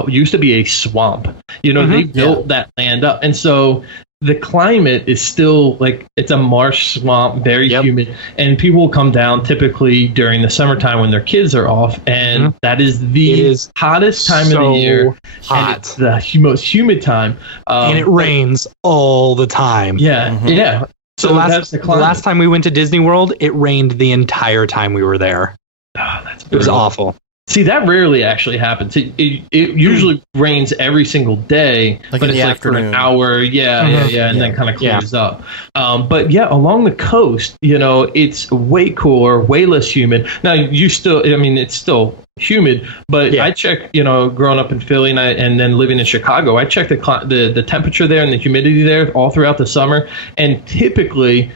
used to be a swamp. You know, they built that land up, and so the climate is still like it's a marsh swamp, very humid, and people will come down typically during the summertime when their kids are off, and that is the hottest time of the year. Hot. And it's the most humid time, and it rains all the time. Yeah. So the last time we went to Disney World, it rained the entire time we were there. Oh, it was awful. See, that rarely actually happens. It usually rains every single day, but it's like for an hour, and then kind of clears up. But yeah, along the coast, you know, it's way cooler, way less humid. Now, it's still humid, but I check, you know, growing up in Philly and then living in Chicago, I check the temperature there and the humidity there all throughout the summer, and typically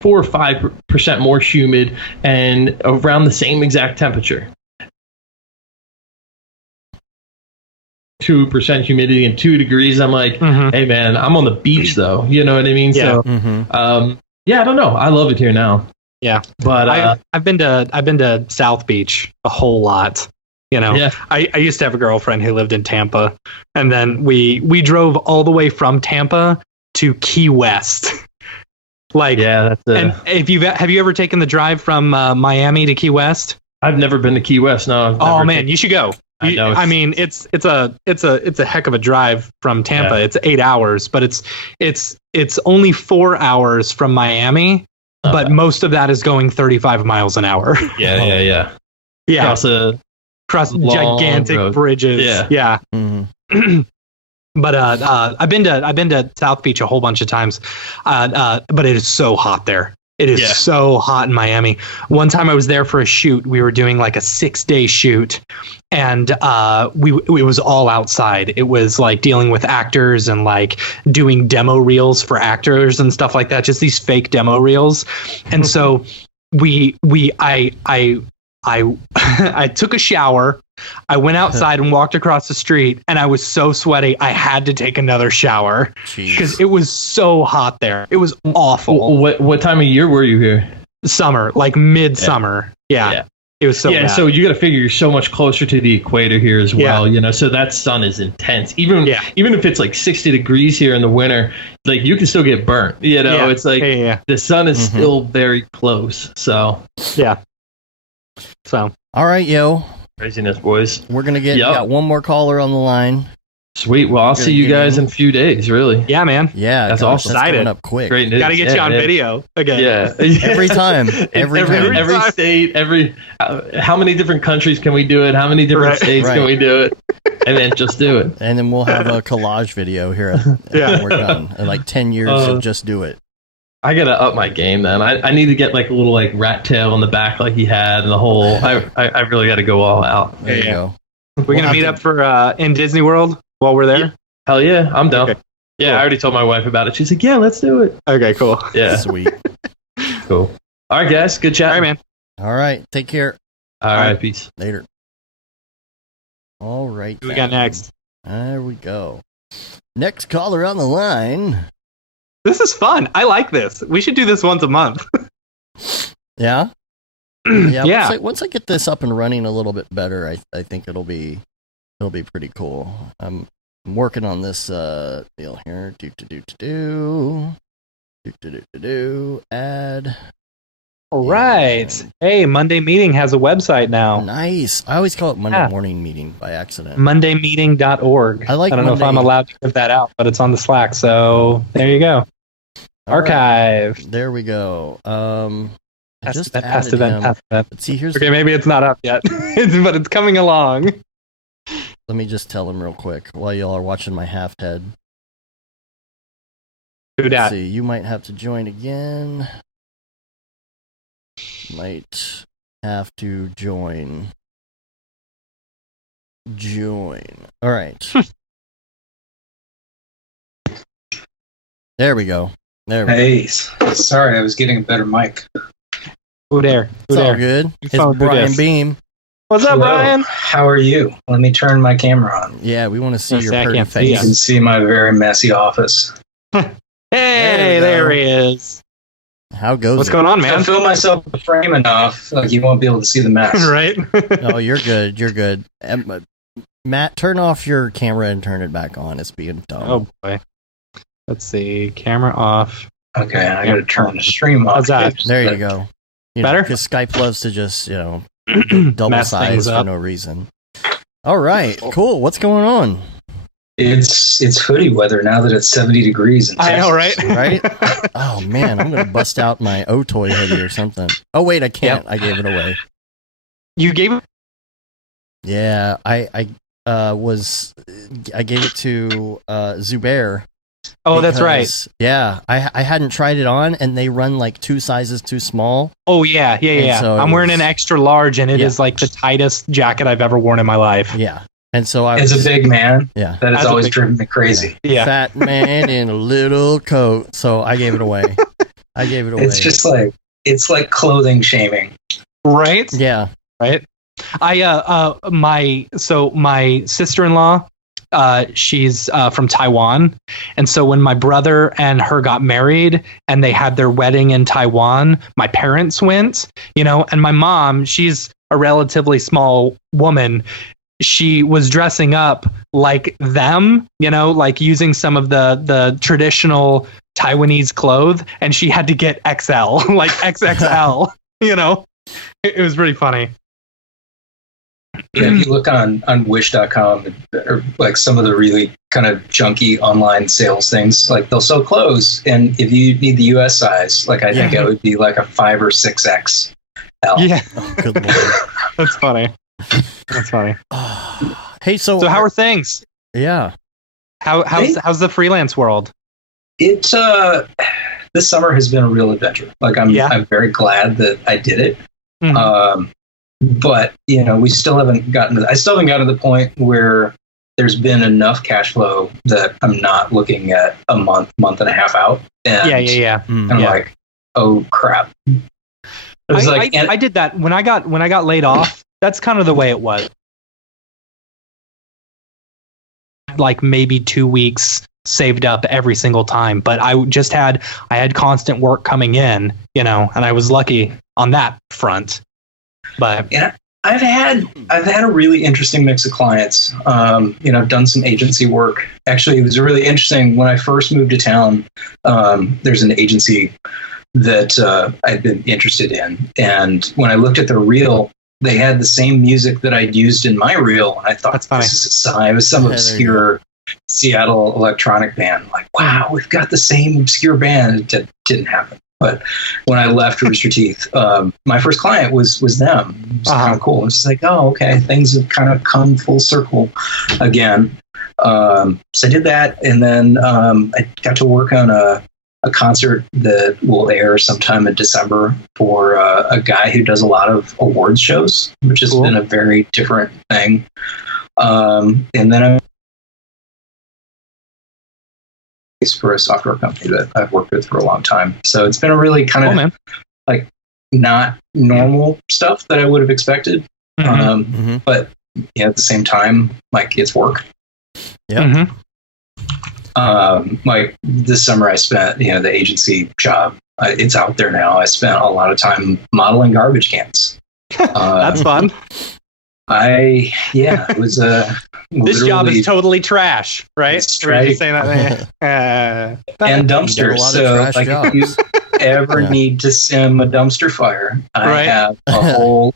4 or 5% more humid and around the same exact temperature. 2% humidity and 2 degrees. I'm like, hey man, I'm on the beach though. You know what I mean? Yeah. So, Yeah, I don't know. I love it here now. Yeah, But I've been to South Beach a whole lot. Yeah. I used to have a girlfriend who lived in Tampa, and then we drove all the way from Tampa to Key West. Yeah, that's and if have you ever taken the drive from Miami to Key West? I've never been to Key West. No. Oh man, you should go. I know. I mean, it's a heck of a drive from Tampa. Yeah. It's 8 hours, but it's only 4 hours from Miami. But most of that is going 35 miles an hour. Yeah. Yeah, Across across gigantic road. bridges. Yeah. Mhm. But I've been to South Beach a whole bunch of times. But it is so hot there. It is so hot in Miami. One time I was there for a shoot. We were doing like a 6-day shoot, and it was all outside. It was like dealing with actors and like doing demo reels for actors and stuff like that. Just these fake demo reels. And so I took a shower. I went outside and walked across the street, and I was so sweaty I had to take another shower because it was so hot there. It was awful. What time of year were you here? Summer, like midsummer. Yeah. It was so bad. So you got to figure you're so much closer to the equator here as well, so that sun is intense. Even if it's like 60 degrees here in the winter, like you can still get burnt. It's like the sun is still very close. So All right, yo. craziness, boys. We're going to got one more caller on the line. Sweet. Well, I'll see you guys in a few days, really. Yeah, man. Yeah. That's gosh, awesome. That's coming Excited. up quick. Great news. Got to get you on video again. Yeah. Every time. Every time. Every state, how many different countries can we do it? How many different states can we do it? And then just do it. And then we'll have a collage video here. We're done. In like 10 years of just do it. I gotta up my game then. I need to get like a little like rat tail on the back like he had and the whole. I really got to go all out. There you go. We're gonna meet up for in Disney World while we're there. Yeah. Hell yeah, I'm down. Okay. Yeah, Cool. I already told my wife about it. She's like, yeah, let's do it. Okay, cool. Yeah, Sweet. cool. All right, guys, good chat. All right, man. All right. Take care. All right, peace. Later. All right. Who we got next? There we go. Next caller on the line. This is fun. I like this. We should do this once a month. Yeah? Yeah. Once I get this up and running a little bit better, I think it'll be pretty cool. I'm working on this deal here. Add. All right. Hey, Monday Meeting has a website now. Nice. I always call it Monday Morning Meeting by accident. MondayMeeting.org. I like I don't know if I'm Monday- allowed to give that out, but it's on the Slack. So there you go. All right. Archive. There we go. I Past just event, past added event, him. past event. But see, here's Okay, maybe it's not up yet, but it's coming along. let me just tell him real quick while y'all are watching my half head. Who Let's dat? see, you might have to join again. Might have to join. All right. There we go. There we go. Hey, sorry, I was getting a better mic. Who there? Who It's all there? good. It's phone, who Brian dis? Beam. What's up, Hello. Brian? How are you? Let me turn my camera on. Yeah, we want to see Yes, your I pretty can't see You face. can see my very messy office. Hey, There there, we go. he is. How goes What's it? going on, I man? fill myself a frame enough, like you won't be able to see the mess. Right? Oh, you're good. You're good. Matt, turn off your camera and turn it back on. It's being dumb. Oh boy. Let's see. Camera off. Okay, I gotta turn the stream off. How's that? There you go. Better? Because Skype loves to just, double Mess size things for up. no reason. All right, cool. What's going on? It's hoodie weather now that it's 70 degrees. In I know, right? Right? Oh man, I'm gonna bust out my O-Toy hoodie or something. Oh wait, I can't. I gave it away. You gave it. Yeah, I gave it to Zubair. Oh, that's right. because, Yeah, I hadn't tried it on, and they run like 2 sizes too small. Oh yeah. so it I'm wearing was- an extra large, and it Yeah. is like the tightest jacket I've ever worn in my life. Yeah, and so I As was a big man, yeah. that has As a always big- driven me crazy. Yeah. Fat man in a little coat. So I gave it away. It's just like it's like clothing shaming. Right. yeah. Right. My sister-in-law she's from Taiwan. And so when my brother and her got married and they had their wedding in Taiwan, my parents went, and my mom, she's a relatively small woman. She was dressing up like them, like using some of the traditional Taiwanese clothes, and she had to get XL, like XXL, It was pretty funny. Yeah, if you look on wish.com, or like some of the really kind of junky online sales things, like they'll sell clothes, and if you need the US size, like I think it would be like a 5 or 6X. Yeah. Oh, good Lord. That's funny. Hey, so how are things? Yeah. How's the freelance world? It's this summer has been a real adventure. Like I'm very glad that I did it. Mm-hmm. But we still haven't gotten to the point where there's been enough cash flow that I'm not looking at a month and a half out. And I'm like, oh crap. I did that when I got laid off. That's kind of the way it was. Like maybe 2 weeks saved up every single time, but I had constant work coming in, and I was lucky on that front. But I've had a really interesting mix of clients. I've done some agency work. Actually, it was really interesting when I first moved to town. There's an agency that I'd been interested in, and when I looked at their reel, they had the same music that I'd used in my reel, and I thought, this is a sign. It was some obscure Seattle electronic band. Like, wow, we've got the same obscure band. It didn't happen. But when I left Rooster Teeth, my first client was them. It was kind of cool. It's just like, oh, okay, things have kind of come full circle again. So I did that, and then I got to work on a concert that will air sometime in December for a guy who does a lot of awards shows, which has been a very different thing. And then I'm for a software company that I've worked with for a long time. So it's been a really kind of like not normal stuff that I would have expected. But at the same time, like it's work. Yeah. Like this summer I spent, the agency job, it's out there now. I spent a lot of time modeling garbage cans. That's fun. It was this job is totally trash, right? It's or did you say that? And dumpsters. So like if you ever need to sim a dumpster fire, I have a whole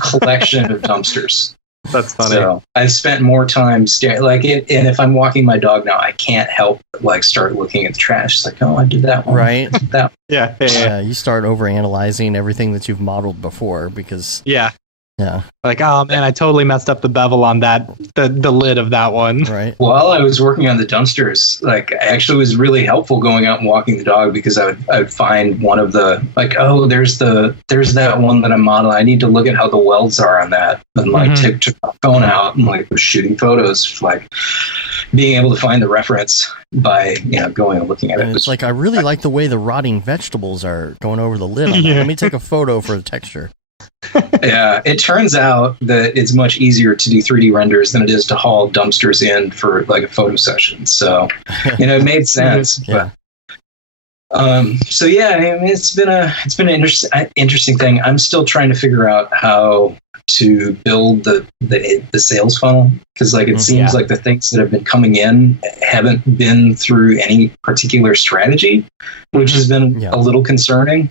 collection of dumpsters. That's funny. So I've spent more time staring like it, and if I'm walking my dog now, I can't help but like start looking at the trash. It's like, oh, I did that one. Right. That one. Yeah. You start overanalyzing everything that you've modeled before because like, oh man, I totally messed up the bevel on that the lid of that one. Right. While I was working on the dumpsters, like actually was really helpful going out and walking the dog because I would find one of the like, oh, there's that one that I'm modeling. I need to look at how the welds are on that, and like took my phone out and like was shooting photos, like being able to find the reference by going and looking at it. It's like I really like the way the rotting vegetables are going over the lid on that. Let me take a photo for the texture. Yeah, it turns out that it's much easier to do 3D renders than it is to haul dumpsters in for like a photo session. So, it made sense. But, so yeah, I mean, it's been an interesting thing. I'm still trying to figure out how to build the sales funnel because like it seems like the things that have been coming in haven't been through any particular strategy, which has been a little concerning.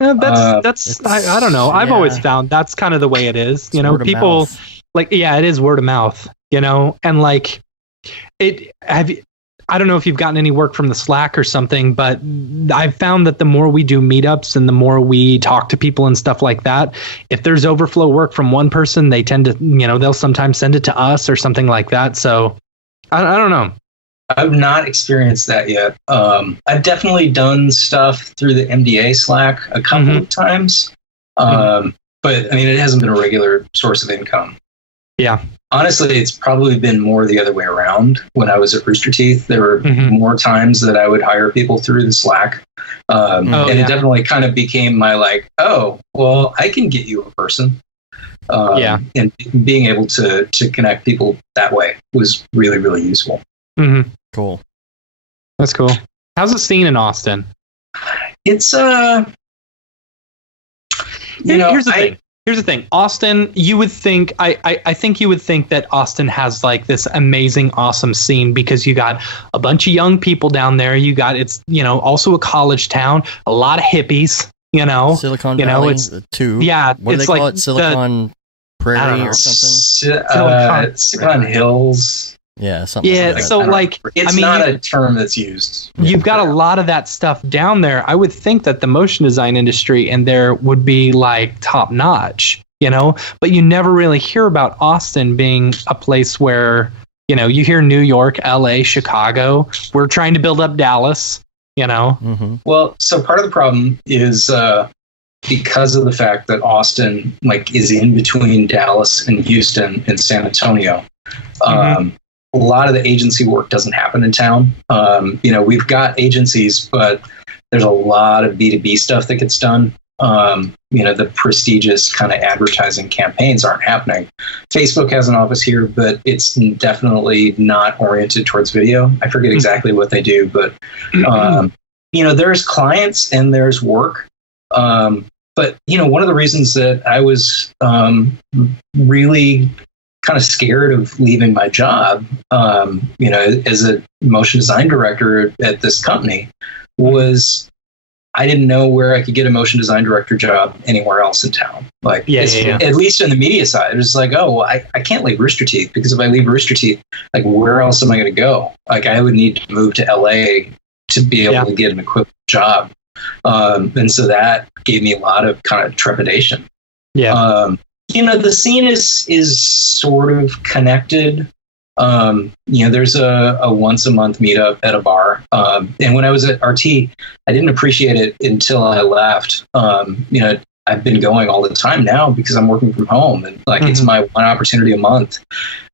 That's I don't know. I've always found that's kind of the way it is. People like it is word of mouth. And like I don't know if you've gotten any work from the Slack or something, but I've found that the more we do meetups and the more we talk to people and stuff like that, if there's overflow work from one person, they tend to they'll sometimes send it to us or something like that. So I don't know. I've not experienced that yet. I've definitely done stuff through the MDA Slack a couple of times, but I mean, it hasn't been a regular source of income. Yeah. Honestly, it's probably been more the other way around. When I was at Rooster Teeth, there were more times that I would hire people through the Slack. It definitely kind of became my like, oh, well, I can get you a person. And being able to connect people that way was really, really useful. Mm-hmm. Cool. That's cool. How's the scene in Austin? It's Here's the thing. Austin, you would think I think you would think that Austin has like this amazing, awesome scene because you got a bunch of young people down there. You got also a college town, a lot of hippies. Silicon Valley. It's too. Yeah, What do it's they call like it? Silicon Prairie or something. Silicon Hills. Yeah, something. Yeah, like that. so like it's not a term that's used. You've got a lot of that stuff down there. I would think that the motion design industry in there would be like top notch, but you never really hear about Austin being a place where, you hear New York, LA, Chicago. We're trying to build up Dallas, Mm-hmm. Well, so part of the problem is because of the fact that Austin is in between Dallas and Houston and San Antonio. A lot of the agency work doesn't happen in town. We've got agencies, but there's a lot of B2B stuff that gets done. The prestigious kind of advertising campaigns aren't happening. Facebook has an office here, but it's definitely not oriented towards video. I forget exactly what they do, but, there's clients and there's work. But, one of the reasons that I was really kind of scared of leaving my job, as a motion design director at this company, was I didn't know where I could get a motion design director job anywhere else in town. At least in the media side, it was like, I can't leave Rooster Teeth, because if I leave Rooster Teeth, where else am I going to go? I would need to move to LA to be able to get an equivalent job. And so that gave me a lot of kind of trepidation. Yeah. The scene is sort of connected. There's a once a month meetup at a bar. And when I was at RT, I didn't appreciate it until I left. I've been going all the time now because I'm working from home, and it's my one opportunity a month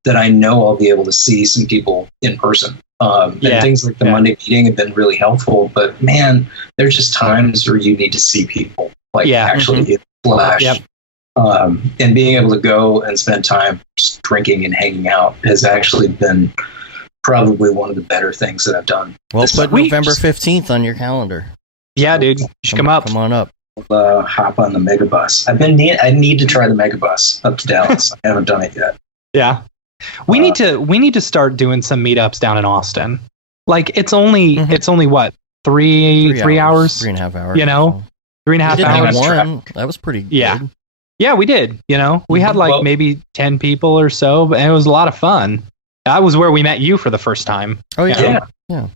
that I know I'll be able to see some people in person. And things like the Monday meeting have been really helpful, but man, there's just times where you need to see people actually in flesh. Yep. And being able to go and spend time just drinking and hanging out has actually been probably one of the better things that I've done. Well, put November 15th on your calendar. Yeah, dude. You should come up. Come on up. Hop on the megabus. I need to try the megabus up to Dallas. I haven't done it yet. Yeah. We need to start doing some meetups down in Austin. It's only what, three hours? 3.5 hours. 3.5 hours. That was pretty good. Yeah, we did. We had maybe 10 people or so, and it was a lot of fun. That was where we met you for the first time. Oh, yeah.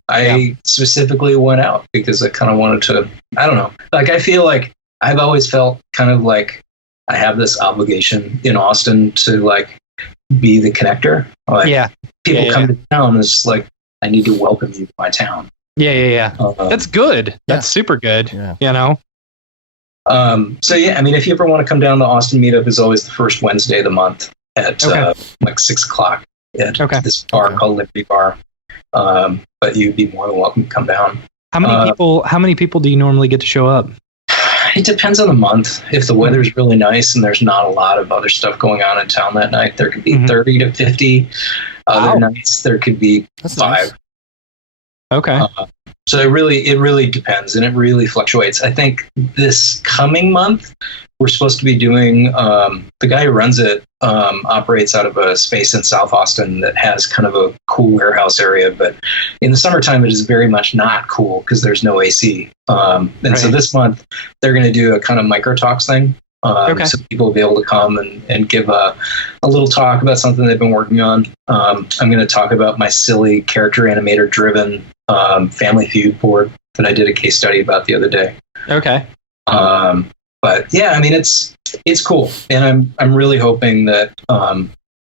I specifically went out because I kind of wanted to, I don't know. I feel like I've always felt kind of like I have this obligation in Austin to be the connector. People come to town, it's just I need to welcome you to my town. Yeah. That's good. That's super good. Yeah. If you ever want to come down, the Austin meetup is always the first Wednesday of the month at 6:00 at this bar called Liberty Bar. But you'd be more than welcome to come down. How many people do you normally get to show up? It depends on the month. If the weather's really nice and there's not a lot of other stuff going on in town that night, there could be 30 to 50. Other nights there could be 5. Nice. Okay. So it really depends, and it really fluctuates. I think this coming month we're supposed to be doing. The guy who runs it operates out of a space in South Austin that has kind of a cool warehouse area, but in the summertime it is very much not cool because there's no AC. So this month they're going to do a kind of micro talks thing. So people will be able to come and give a little talk about something they've been working on. I'm going to talk about my silly character animator driven Family Feud board that I did a case study about the other day. Okay. But yeah, it's cool, and I'm really hoping that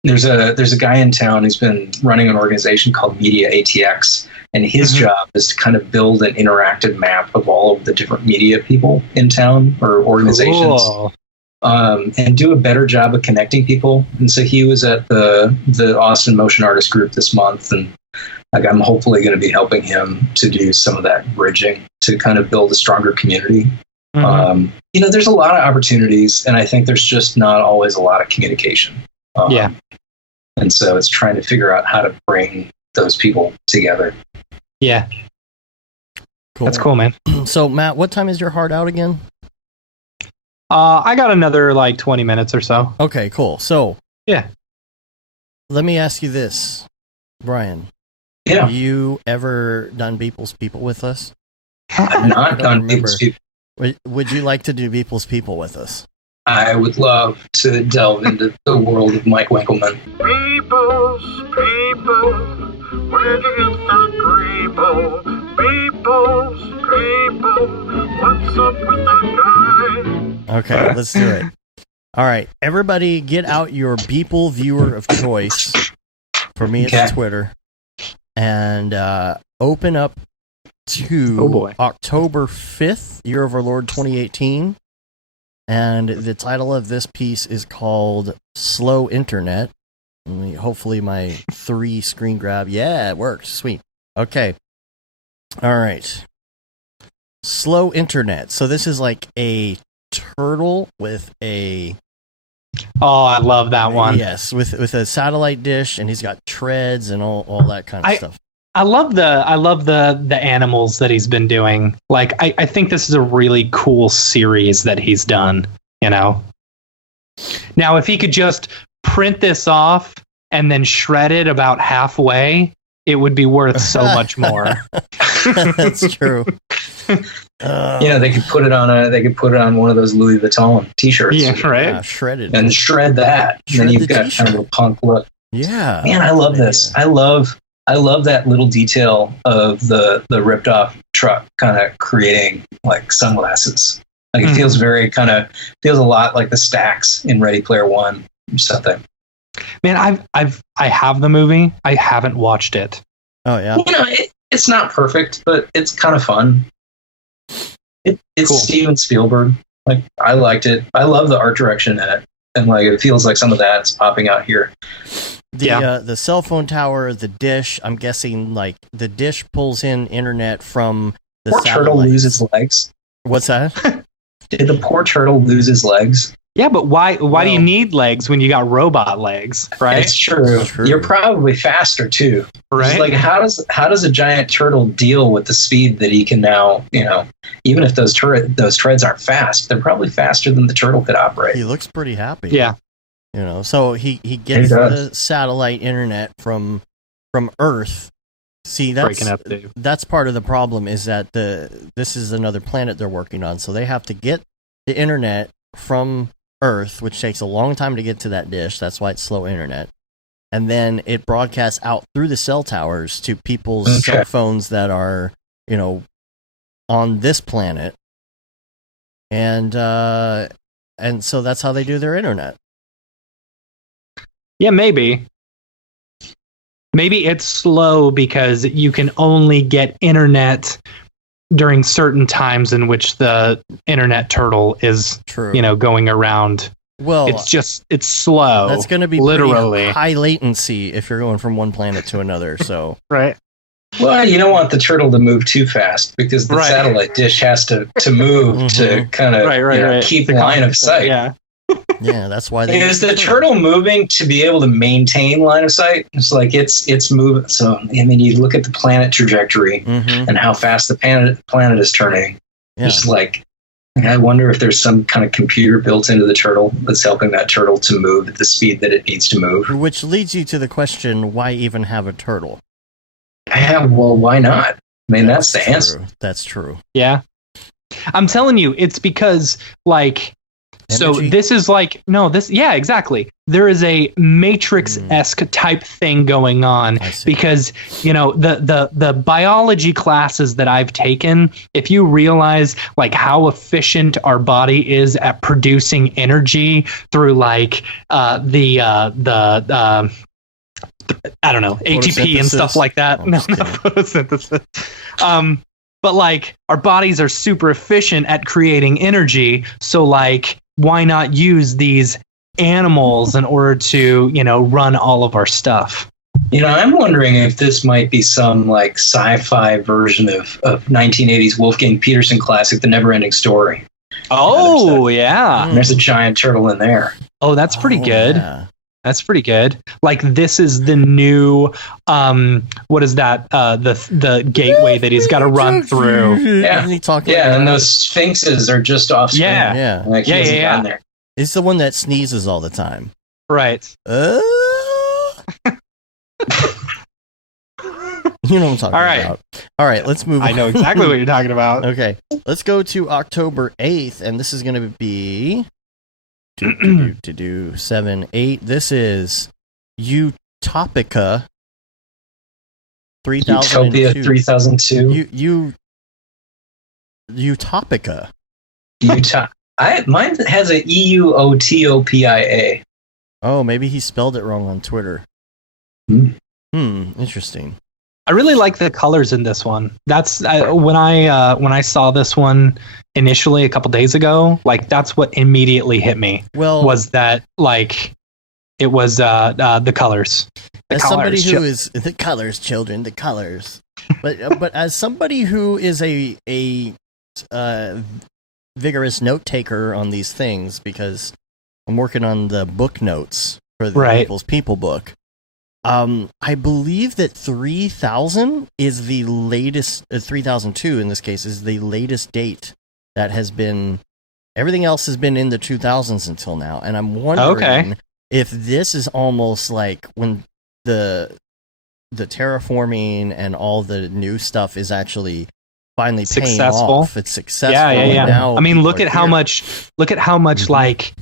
there's a guy in town who's been running an organization called Media ATX, and his job is to kind of build an interactive map of all of the different media people in town or organizations. Cool. And do a better job of connecting people. And so he was at the Austin Motion Artist Group this month, and I'm hopefully going to be helping him to do some of that bridging to kind of build a stronger community. There's a lot of opportunities, and I think there's just not always a lot of communication. Yeah. And so it's trying to figure out how to bring those people together. Yeah. Cool. That's cool, man. So, Matt, what time is your heart out again? I got another like 20 minutes or so. Okay, cool. So, yeah. Let me ask you this, Brian. Yeah. Have you ever done Beeple's People with us? I've not done Beeple's People. Would you like to do Beeple's People with us? I would love to delve into the world of Mike Winkleman. People's people, where'd you get that people? People's people, what's up with that guy? Okay, let's do it. All right, everybody get out your Beeple viewer of choice. For me, it's Twitter. And open up to October 5th, Year of Our Lord 2018. And the title of this piece is called Slow Internet. Hopefully my 3 screen grab. Yeah, it works. Sweet. Okay. All right. Slow Internet. So this is like a turtle with a... Oh, I love that one. Yes, with a satellite dish, and he's got treads and all that kind of stuff. I love the animals that he's been doing. Like, I think this is a really cool series that he's done, you know? Now, if he could just print this off and then shred it about halfway, it would be worth so much more. That's true. They could put it on one of those Louis Vuitton t-shirts. Yeah, right. Yeah, shredded. And shred that. Shred and then you've the got t-shirt. kind of a punk look. Yeah. Man, I love this. I love that little detail of the ripped off truck kind of creating like sunglasses. Like it feels feels a lot like the stacks in Ready Player One or something. Man, I have the movie. I haven't watched it. Oh yeah. It's not perfect, but it's kind of fun. It's cool. Steven Spielberg. Like I liked it. I love the art direction in it, and like it feels like some of that's popping out here. The cell phone tower, the dish. I'm guessing like the dish pulls in internet from the Poor turtle loses legs. What's that? Did the poor turtle lose his legs? Yeah, but why do you need legs when you got robot legs, right? It's true. You're probably faster too. Right? It's like how does a giant turtle deal with the speed that he can now, even if those treads aren't fast, they're probably faster than the turtle could operate. He looks pretty happy. Yeah. So he gets the satellite internet from Earth. See, that's part of the problem is that this is another planet they're working on, so they have to get the internet from Earth, which takes a long time to get to that dish. That's why it's slow internet. And then it broadcasts out through the cell towers to people's cell phones that are, on this planet. And so that's how they do their internet. Yeah, maybe. Maybe it's slow because you can only get internet during certain times in which the internet turtle is, going around. Well, it's slow. That's going to be literally high latency if you're going from one planet to another. So right. Well, you don't want the turtle to move too fast because the satellite dish has to move to kind of keep line of sight. Yeah. Yeah, that's why is the turtle moving to be able to maintain line of sight? It's like it's moving. So I mean, you look at the planet trajectory and how fast the planet is turning. Yeah. Just like I wonder if there's some kind of computer built into the turtle that's helping that turtle to move at the speed that it needs to move. Which leads you to the question: why even have a turtle? Yeah, well, why not? I mean, that's the answer. That's true. Yeah, I'm telling you, it's because like. So Energy? this is like, yeah, exactly. There is a Matrix-esque type thing going on because, the biology classes that I've taken, if you realize like how efficient our body is at producing energy through like I don't know, ATP and stuff like that. No, not photosynthesis. But like our bodies are super efficient at creating energy. So like, why not use these animals in order to, run all of our stuff? I'm wondering if this might be some like sci-fi version of 1980s Wolfgang Peterson classic, The Never-Ending Story. Oh, yeah. And there's a giant turtle in there. Oh, that's pretty good. Yeah. That's pretty good. Like this is the new what is that? The gateway that he's got to run through. Yeah. Isn't he talking Yeah, like and that? those sphinxes are just off screen. Yeah. Yeah. Like, he Yeah, hasn't yeah, gotten yeah. there. It's the one that sneezes all the time. Right. You know what I'm talking All right. about. All right, let's move on. I know exactly what you're talking about. Okay, let's go to October 8th, and this is going to be 7, 8. This is Utopica 3002. Utopia 3002. Utopica. Mine has a EUOTOPIA. Oh, maybe he spelled it wrong on Twitter. Hmm. Interesting. I really like the colors in this one. That's when I saw this one initially a couple days ago. Like that's what immediately hit me. Well, Was that like it was the colors? The as somebody colors. who is the colors, children, the colors. But as somebody who is a vigorous note taker on these things, because I'm working on the book notes for the Right. People's People book. I believe that 3000 is the latest. 3002 in this case is the latest date that has been. Everything else has been in the 2000s until now, and I'm wondering if this is almost like when the terraforming and all the new stuff is actually finally paying Successful. off. It's successful. Yeah. and now I mean, people look are at how here. much like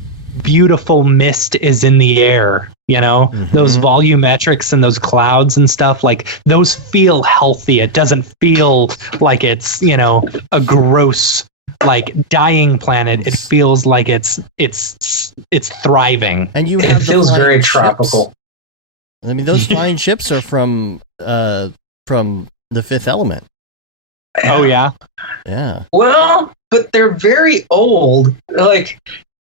beautiful mist is in the air. You know, those volumetrics and those clouds and stuff, like those feel healthy. It doesn't feel like it's, a gross, like dying planet. It feels like it's thriving. And you It have the feels flying very ships. tropical. I mean, those flying ships are from the Fifth Element. Oh yeah. Yeah. Well, but they're very old. Like,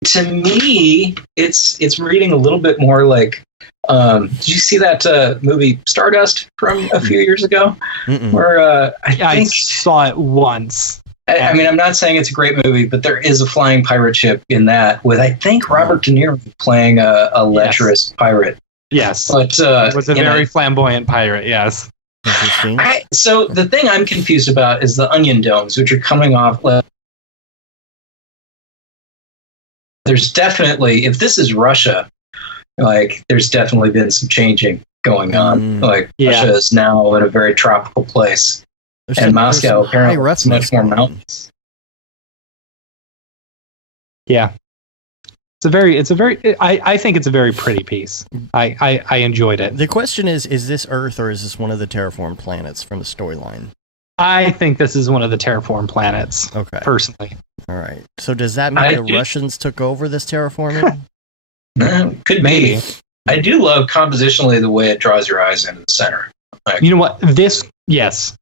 to me, it's reading a little bit more like. Did you see that movie Stardust from a few years ago? Mm-mm. Where I I think saw it once. I mean, I'm not saying it's a great movie, but there is a flying pirate ship in that with, I think, Robert De Niro playing a lecherous pirate. Yes. But It was a very flamboyant pirate. Yes. Interesting. so the thing I'm confused about is the onion domes, which are coming off. There's definitely, if this is Russia, like there's definitely been some changing going on. Like Russia is now in a very tropical place, and Moscow apparently is much more mountainous. Yeah. It's a very. I think it's a very pretty piece. I enjoyed it. The question is this Earth or is this one of the terraformed planets from the storyline? I think this is one of the terraform planets. Okay. Personally. All right. So does that mean the Russians took over this terraforming? Could Maybe. be. I do love compositionally the way it draws your eyes into the center. Like, You know what? Yes,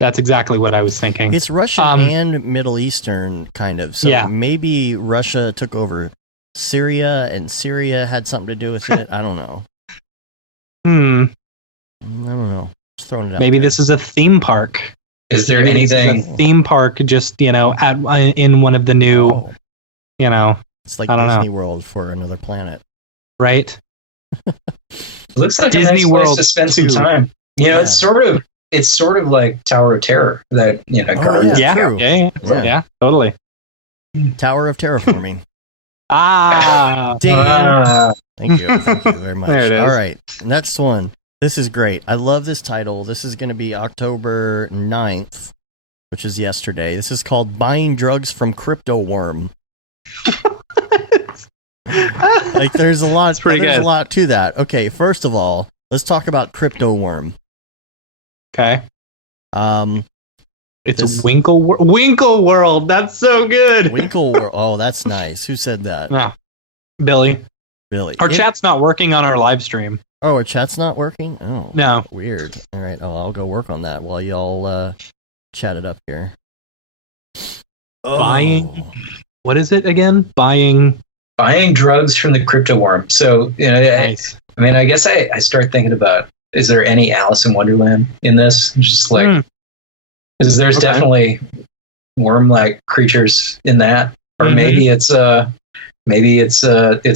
that's exactly what I was thinking. It's Russian and Middle Eastern, kind of. So Yeah. maybe Russia took over Syria and Syria had something to do with it. I don't know. I don't know. Just throwing it out. Maybe there. this is a theme park. is there Maybe this is anything? a theme park? Just in one of the new, It's like I don't Disney know. World for another planet. right? It looks like Disney a nice place World to spend some 2. time. Yeah. It's sort of like Tower of Terror that Guardians. yeah. True. Yeah, totally. Tower of Terraforming. Damn. Thank you very much. There it is. All right, next one. This is great. I love this title. This is going to be October 9th, which is yesterday. This is called Buying Drugs from Crypto Worm. Like there's a lot. It's pretty there's good. a lot to that. Okay, first of all, let's talk about Crypto Worm. Okay. This- It's Winkle World. That's so good. Winkle Worm. Oh, that's nice. Who said that? No. Billy. Really? Our chat's not working on our live stream. Oh, our chat's not working? Oh. No. Weird. All right. Oh, I'll go work on that while y'all chat it up here. Buying. What is it again? Buying drugs from the crypto worm. So Nice. I mean, I guess I start thinking about, is there any Alice in Wonderland in this? Just like, because there's Okay. definitely worm-like creatures in that. or maybe it's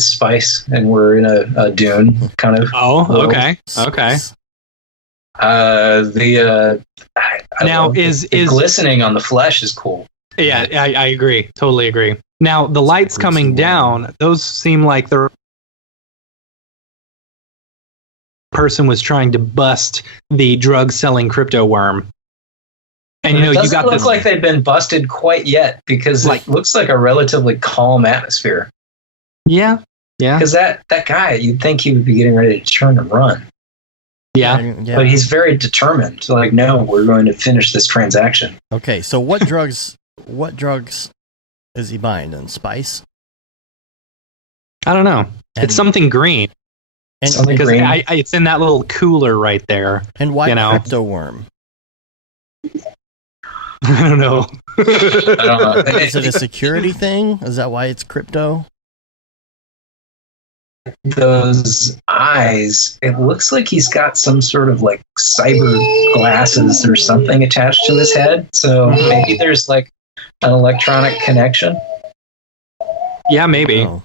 spice, and we're in a dune kind of. Oh, world. okay. Now The glistening on the flesh is cool. Yeah, I agree. Totally agree. Now the lights coming down, those seem like the person was trying to bust the drug selling crypto worm. And it doesn't you got look this like they've been busted quite yet, because it looks like a relatively calm atmosphere. Yeah. Because that guy, you'd think he would be getting ready to turn and run. Yeah. But he's very determined. So like, no, we're going to finish this transaction. Okay, so what drugs is he buying then? Spice? I don't know. It's something green. And because it's in that little cooler right there. And why crypto worm? I don't know. Is it a security thing? Is that why it's crypto? Those eyes, it looks like he's got some sort of like cyber glasses or something attached to his head. So maybe there's like an electronic connection. Yeah, maybe. Oh.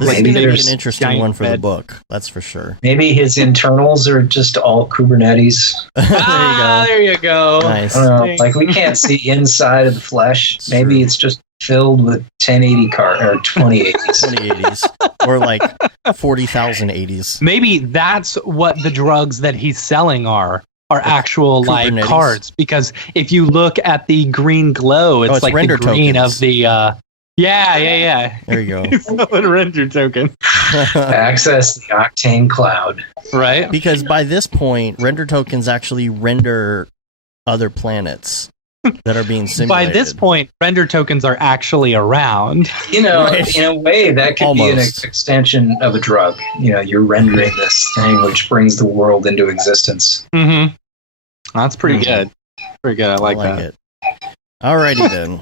This is going to be an interesting one for the book. That's for sure. Maybe his internals are just all Kubernetes. There you go. Nice. I don't know, like we can't see inside of the flesh. Maybe it's just filled with 1080 or 2080s. 2080s. Or like 40,000 80s. Maybe that's what the drugs that he's selling are actual like Kubernetes. cards. Because if you look at the green glow, it's like the green tokens. of the Yeah. There you go. He's selling render token. Access the Octane cloud. Right? Because by this point, render tokens actually render other planets that are being simulated. By this point, render tokens are actually around. You know, Right. in a way, that could be an Almost. extension of a drug. You know, you're rendering this thing which brings the world into existence. Mm-hmm. That's pretty good. Pretty good. I like that. it. Alrighty then.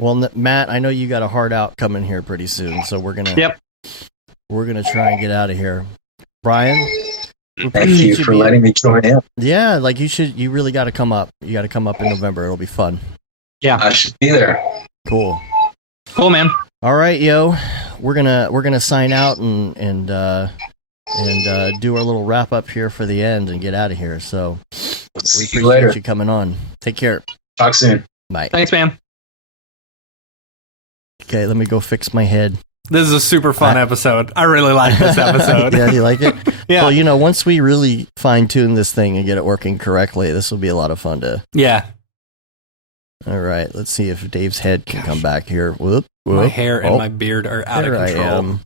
Well, Matt, I know you got a hard out coming here pretty soon, so we're gonna try and get out of here. Brian, Thank you for letting me join in. Yeah, like you really got to come up. You got to come up in November. It'll be fun. Yeah, I should be there. Cool, man. All right, yo, we're gonna sign out and do our little wrap up here for the end and get out of here. So we appreciate you coming on. Take care. Talk soon. Bye. Thanks, man. Okay, let me go fix my head. This is a super fun episode. I really like this episode. Yeah, you like it? Yeah. Well, once we really fine tune this thing and get it working correctly, this will be a lot of fun to. Yeah. All right, let's see if Dave's head can come back here. Whoop. My hair and my beard are out of there control. I am.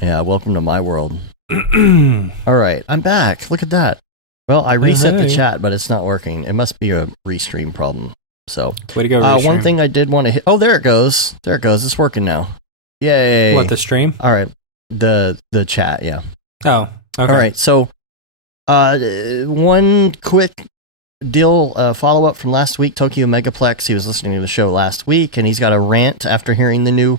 Yeah, welcome to my world. All right, I'm back. Look at that. Well, I reset the chat, but it's not working. It must be a restream problem. So, way to go, one thing I did want to hit. Oh, there it goes. There it goes. It's working now. Yay. What, the stream? All right. The chat, yeah. Oh, okay. All right. So, one quick deal follow up from last week. Tokyo Megaplex. He was listening to the show last week, and he's got a rant after hearing the new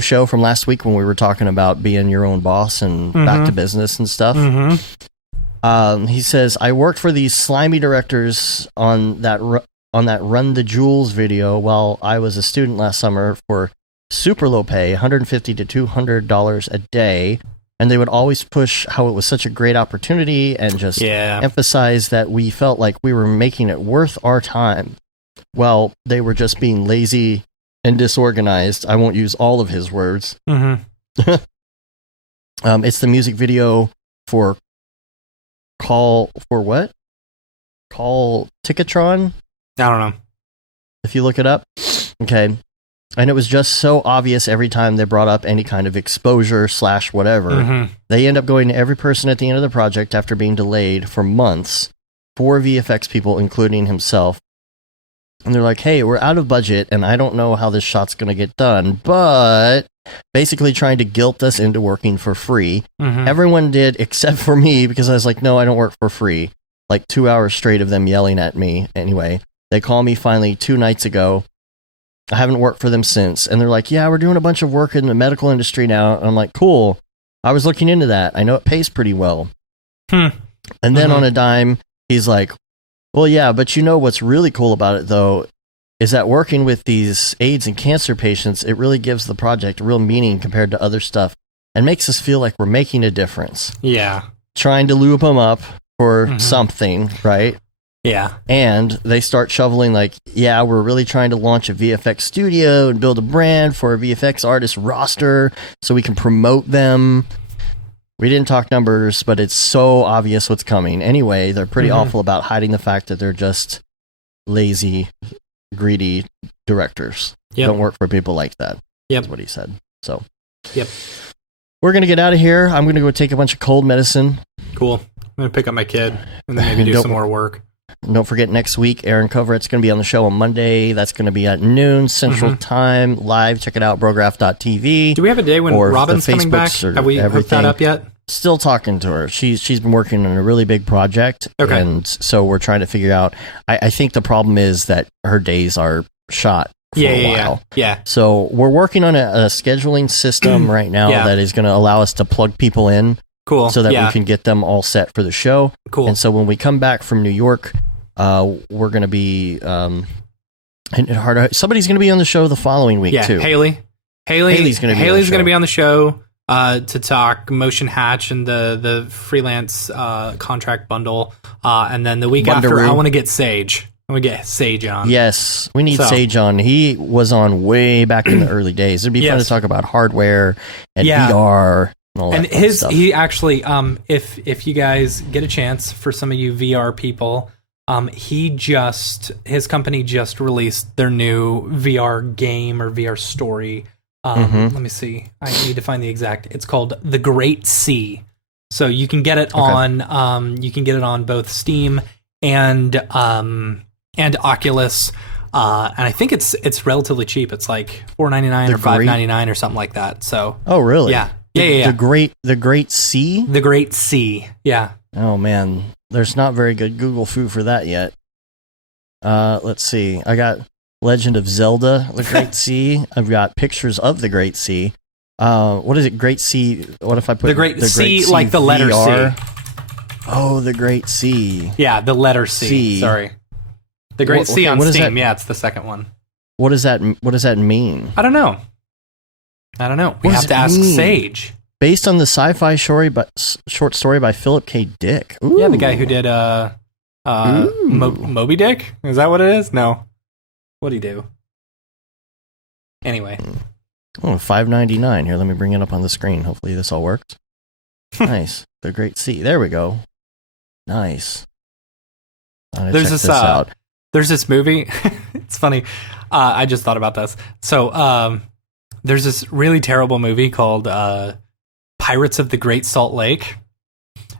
show from last week when we were talking about being your own boss and back to business and stuff. He says, I worked for these slimy directors on that Run the Jewels video while I was a student last summer for super low pay, $150 to $200 a day. And they would always push how it was such a great opportunity and just emphasize that we felt like we were making it worth our time. Well, they were just being lazy and disorganized. I won't use all of his words. It's the music video for Call Ticketron? I don't know. If you look it up. Okay. And it was just so obvious every time they brought up any kind of exposure / whatever. They end up going to every person at the end of the project after being delayed for months. 4 VFX people, including himself. And they're like, hey, we're out of budget and I don't know how this shot's going to get done, but basically trying to guilt us into working for free. Everyone did except for me because I was like, no, I don't work for free. Like 2 hours straight of them yelling at me. Anyway, they called me finally 2 nights ago. I haven't worked for them since. And they're like, yeah, we're doing a bunch of work in the medical industry now. And I'm like, cool. I was looking into that. I know it pays pretty well. And then on a dime, he's like, well, yeah, but what's really cool about it, though, is that working with these AIDS and cancer patients, it really gives the project real meaning compared to other stuff and makes us feel like we're making a difference. Yeah. Trying to loop them up for something, right? Yeah. And they start shoveling like, yeah, we're really trying to launch a VFX studio and build a brand for a VFX artist roster so we can promote them. We didn't talk numbers, but it's so obvious what's coming. Anyway, they're pretty awful about hiding the fact that they're just lazy, greedy directors. Yep. Don't work for people like that. Yep. That's what he said. So, yep. We're going to get out of here. I'm going to go take a bunch of cold medicine. Cool. I'm going to pick up my kid and then maybe do some more work. Don't forget, next week, Aaron Coverett's going to be on the show on Monday. That's going to be at noon Central Time, live. Check it out, Brograph.tv. Do we have a day when Robin's coming back? Have we hooked that up yet? Still talking to her. She's been working on a really big project. Okay. And so we're trying to figure out. I think the problem is that her days are shot for a while. Yeah. So we're working on a scheduling system right now that is going to allow us to plug people in. Cool. So that we can get them all set for the show. Cool. And so when we come back from New York, we're going to be somebody's going to be on the show the following week too. Haley's going to be on the show to talk Motion Hatch and the freelance contract bundle. And then the week after, I want to get Sage. I want to get Sage on. Yes, we need Sage on. He was on way back in the early days. It'd be fun to talk about hardware and VR. And he actually, if you guys get a chance, for some of you VR people, his company just released their new VR game or VR story. Let me see. I need to find the exact. It's called The Great Sea. So you can get it on both Steam and Oculus. And I think it's relatively cheap. It's like $4.99 or $5.99 or something like that. So oh really? Yeah. The Great Sea? The Great Sea, yeah. Oh, man. There's not very good Google food for that yet. Let's see. I got Legend of Zelda, The Great Sea. I've got pictures of The Great Sea. What is it, Great Sea? What if I put The Great Sea, like the letter VR? C. Oh, The Great Sea. Yeah, the letter C. Sorry. The Great Sea on Steam. Yeah, it's the second one. What does that mean? I don't know. We have to ask Sage. Based on the sci-fi short story by Philip K. Dick. Ooh. Yeah, the guy who did Moby Dick? Is that what it is? No. What'd he do? Anyway. Oh, $5.99. Here, let me bring it up on the screen. Hopefully this all works. Nice. The Great Sea. There we go. Nice. There's this movie. It's funny. I just thought about this. So, there's this really terrible movie called Pirates of the Great Salt Lake,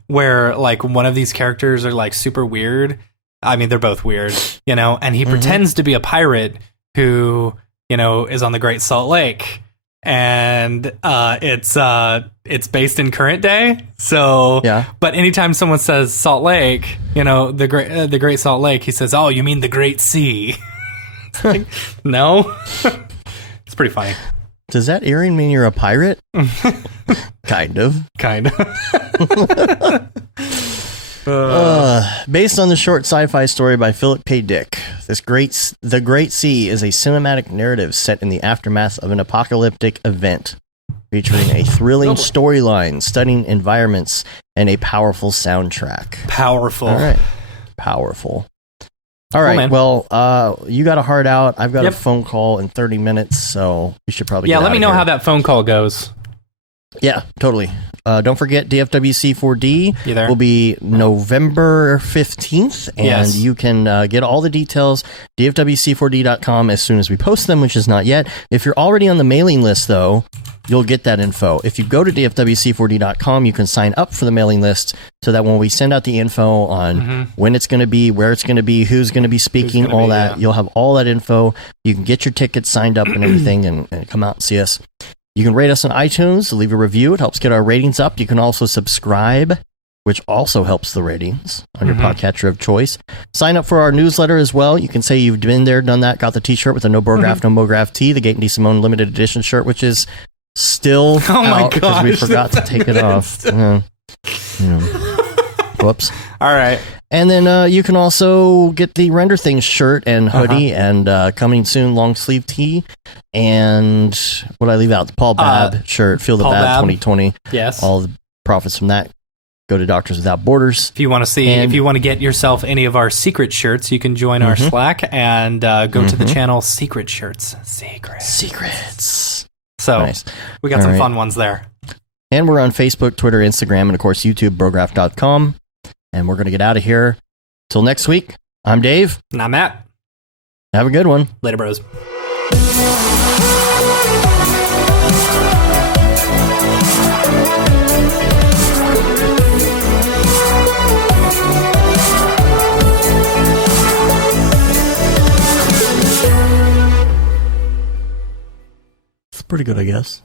where like one of these characters are like super weird. I mean, they're both weird, and he pretends to be a pirate who, is on the Great Salt Lake. And it's based in current day. So, but anytime someone says Salt Lake, the Great Salt Lake, he says, "Oh, you mean the Great Sea?" It's like, no. It's pretty funny. Does that earring mean you're a pirate? Kind of. Based on the short sci-fi story by Philip K. Dick, The Great Sea is a cinematic narrative set in the aftermath of an apocalyptic event, featuring a thrilling storyline, stunning environments, and a powerful soundtrack. Powerful. All right. Powerful. All right, well, you got a hard out. I've got a phone call in 30 minutes, so we should probably get let out me of know here. how that phone call goes. Yeah, totally. Don't forget, DFWC4D will be November 15th, and you can get all the details, dfwc4d.com, as soon as we post them, which is not yet. If you're already on the mailing list, though, you'll get that info. If you go to dfwc4d.com, you can sign up for the mailing list so that when we send out the info on when it's going to be, where it's going to be, who's going to be speaking, all that, you'll have all that info. You can get your tickets signed up and everything and come out and see us. You can rate us on iTunes, leave a review. It helps get our ratings up. You can also subscribe, which also helps the ratings on your podcatcher of choice. Sign up for our newsletter as well. You can say you've been there, done that, got the t-shirt with the No Brograph, No Mograph tee, the Gate and D. Simone limited edition shirt, which is still out because we forgot to take it off. Whoops. All right. And then you can also get the Render Things shirt and hoodie and coming soon long sleeve tee. And what did I leave out? The Paul Babb shirt, Feel the Paul Bab Babb. 2020. Yes. All the profits from that go to Doctors Without Borders. If you want to see, if you want to get yourself any of our secret shirts, you can join our Slack and go to the channel Secret Shirts. Secrets. So Nice. we got All some right. fun ones there. And we're on Facebook, Twitter, Instagram, and of course YouTube, Brograph.com. And we're going to get out of here. Till next week, I'm Dave. And I'm Matt. Have a good one. Later, bros. It's pretty good, I guess.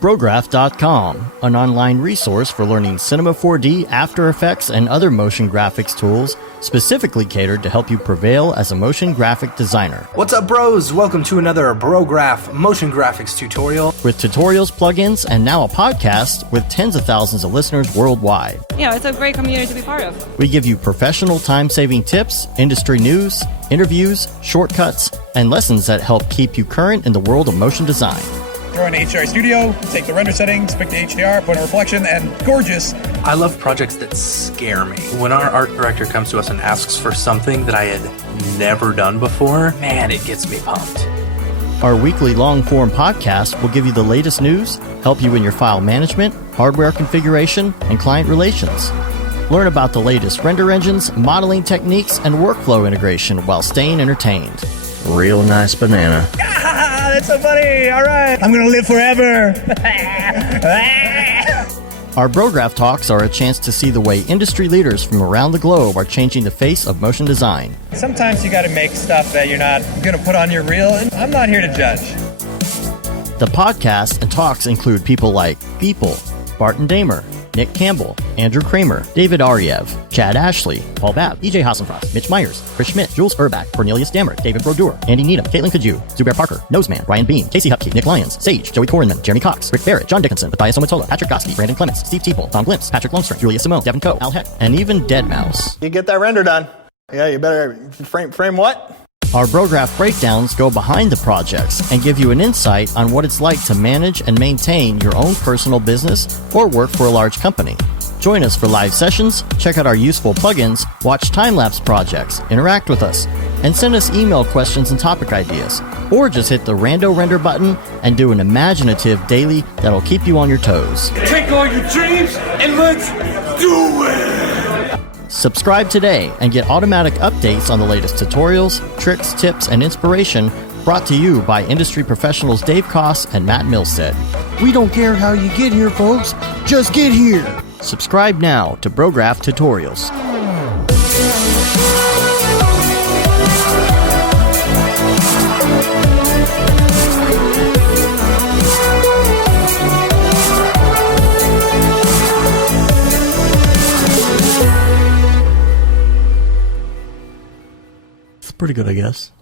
Brograph.com, an online resource for learning Cinema 4D, After Effects, and other motion graphics tools specifically catered to help you prevail as a motion graphic designer. What's up, bros? Welcome to another Brograph motion graphics tutorial. With tutorials, plugins, and now a podcast with tens of thousands of listeners worldwide. Yeah, it's a great community to be part of. We give you professional time-saving tips, industry news, interviews, shortcuts, and lessons that help keep you current in the world of motion design. Join HDR Studio, take the render settings, pick the HDR, put in a reflection, and gorgeous. I love projects that scare me. When our art director comes to us and asks for something that I had never done before, man, it gets me pumped. Our weekly long-form podcast will give you the latest news, help you in your file management, hardware configuration, and client relations. Learn about the latest render engines, modeling techniques, and workflow integration while staying entertained. Real nice banana. Ah, that's so funny. All right. I'm going to live forever. Our Brograph Talks are a chance to see the way industry leaders from around the globe are changing the face of motion design. Sometimes you got to make stuff that you're not going to put on your reel, and I'm not here to judge. The podcasts and talks include people like Beeple, Barton Damer, Nick Campbell, Andrew Kramer, David Ariev, Chad Ashley, Paul Babb, EJ Hassenfrost, Mitch Myers, Chris Schmidt, Jules Urbach, Cornelius Dammert, David Brodeur, Andy Needham, Caitlin Kaju, Zubair Parker, Noseman, Ryan Bean, Casey Hupke, Nick Lyons, Sage, Joey Korenman, Jeremy Cox, Rick Barrett, John Dickinson, Matthias Omatola, Patrick Goski, Brandon Clements, Steve Teeple, Tom Glimpse, Patrick Longstrom, Julia Simone, Devin Coe, Al Heck, and even Deadmau5. You get that render done. Yeah, you better frame what? Our Brograph breakdowns go behind the projects and give you an insight on what it's like to manage and maintain your own personal business or work for a large company. Join us for live sessions, check out our useful plugins, watch time-lapse projects, interact with us, and send us email questions and topic ideas. Or just hit the Rando Render button and do an imaginative daily that'll keep you on your toes. Take all your dreams and let's do it! Subscribe today and get automatic updates on the latest tutorials, tricks, tips, and inspiration brought to you by industry professionals Dave Koss and Matt Milstead. We don't care how you get here, folks. Just get here. Subscribe now to Brograph Tutorials. It's pretty good, I guess.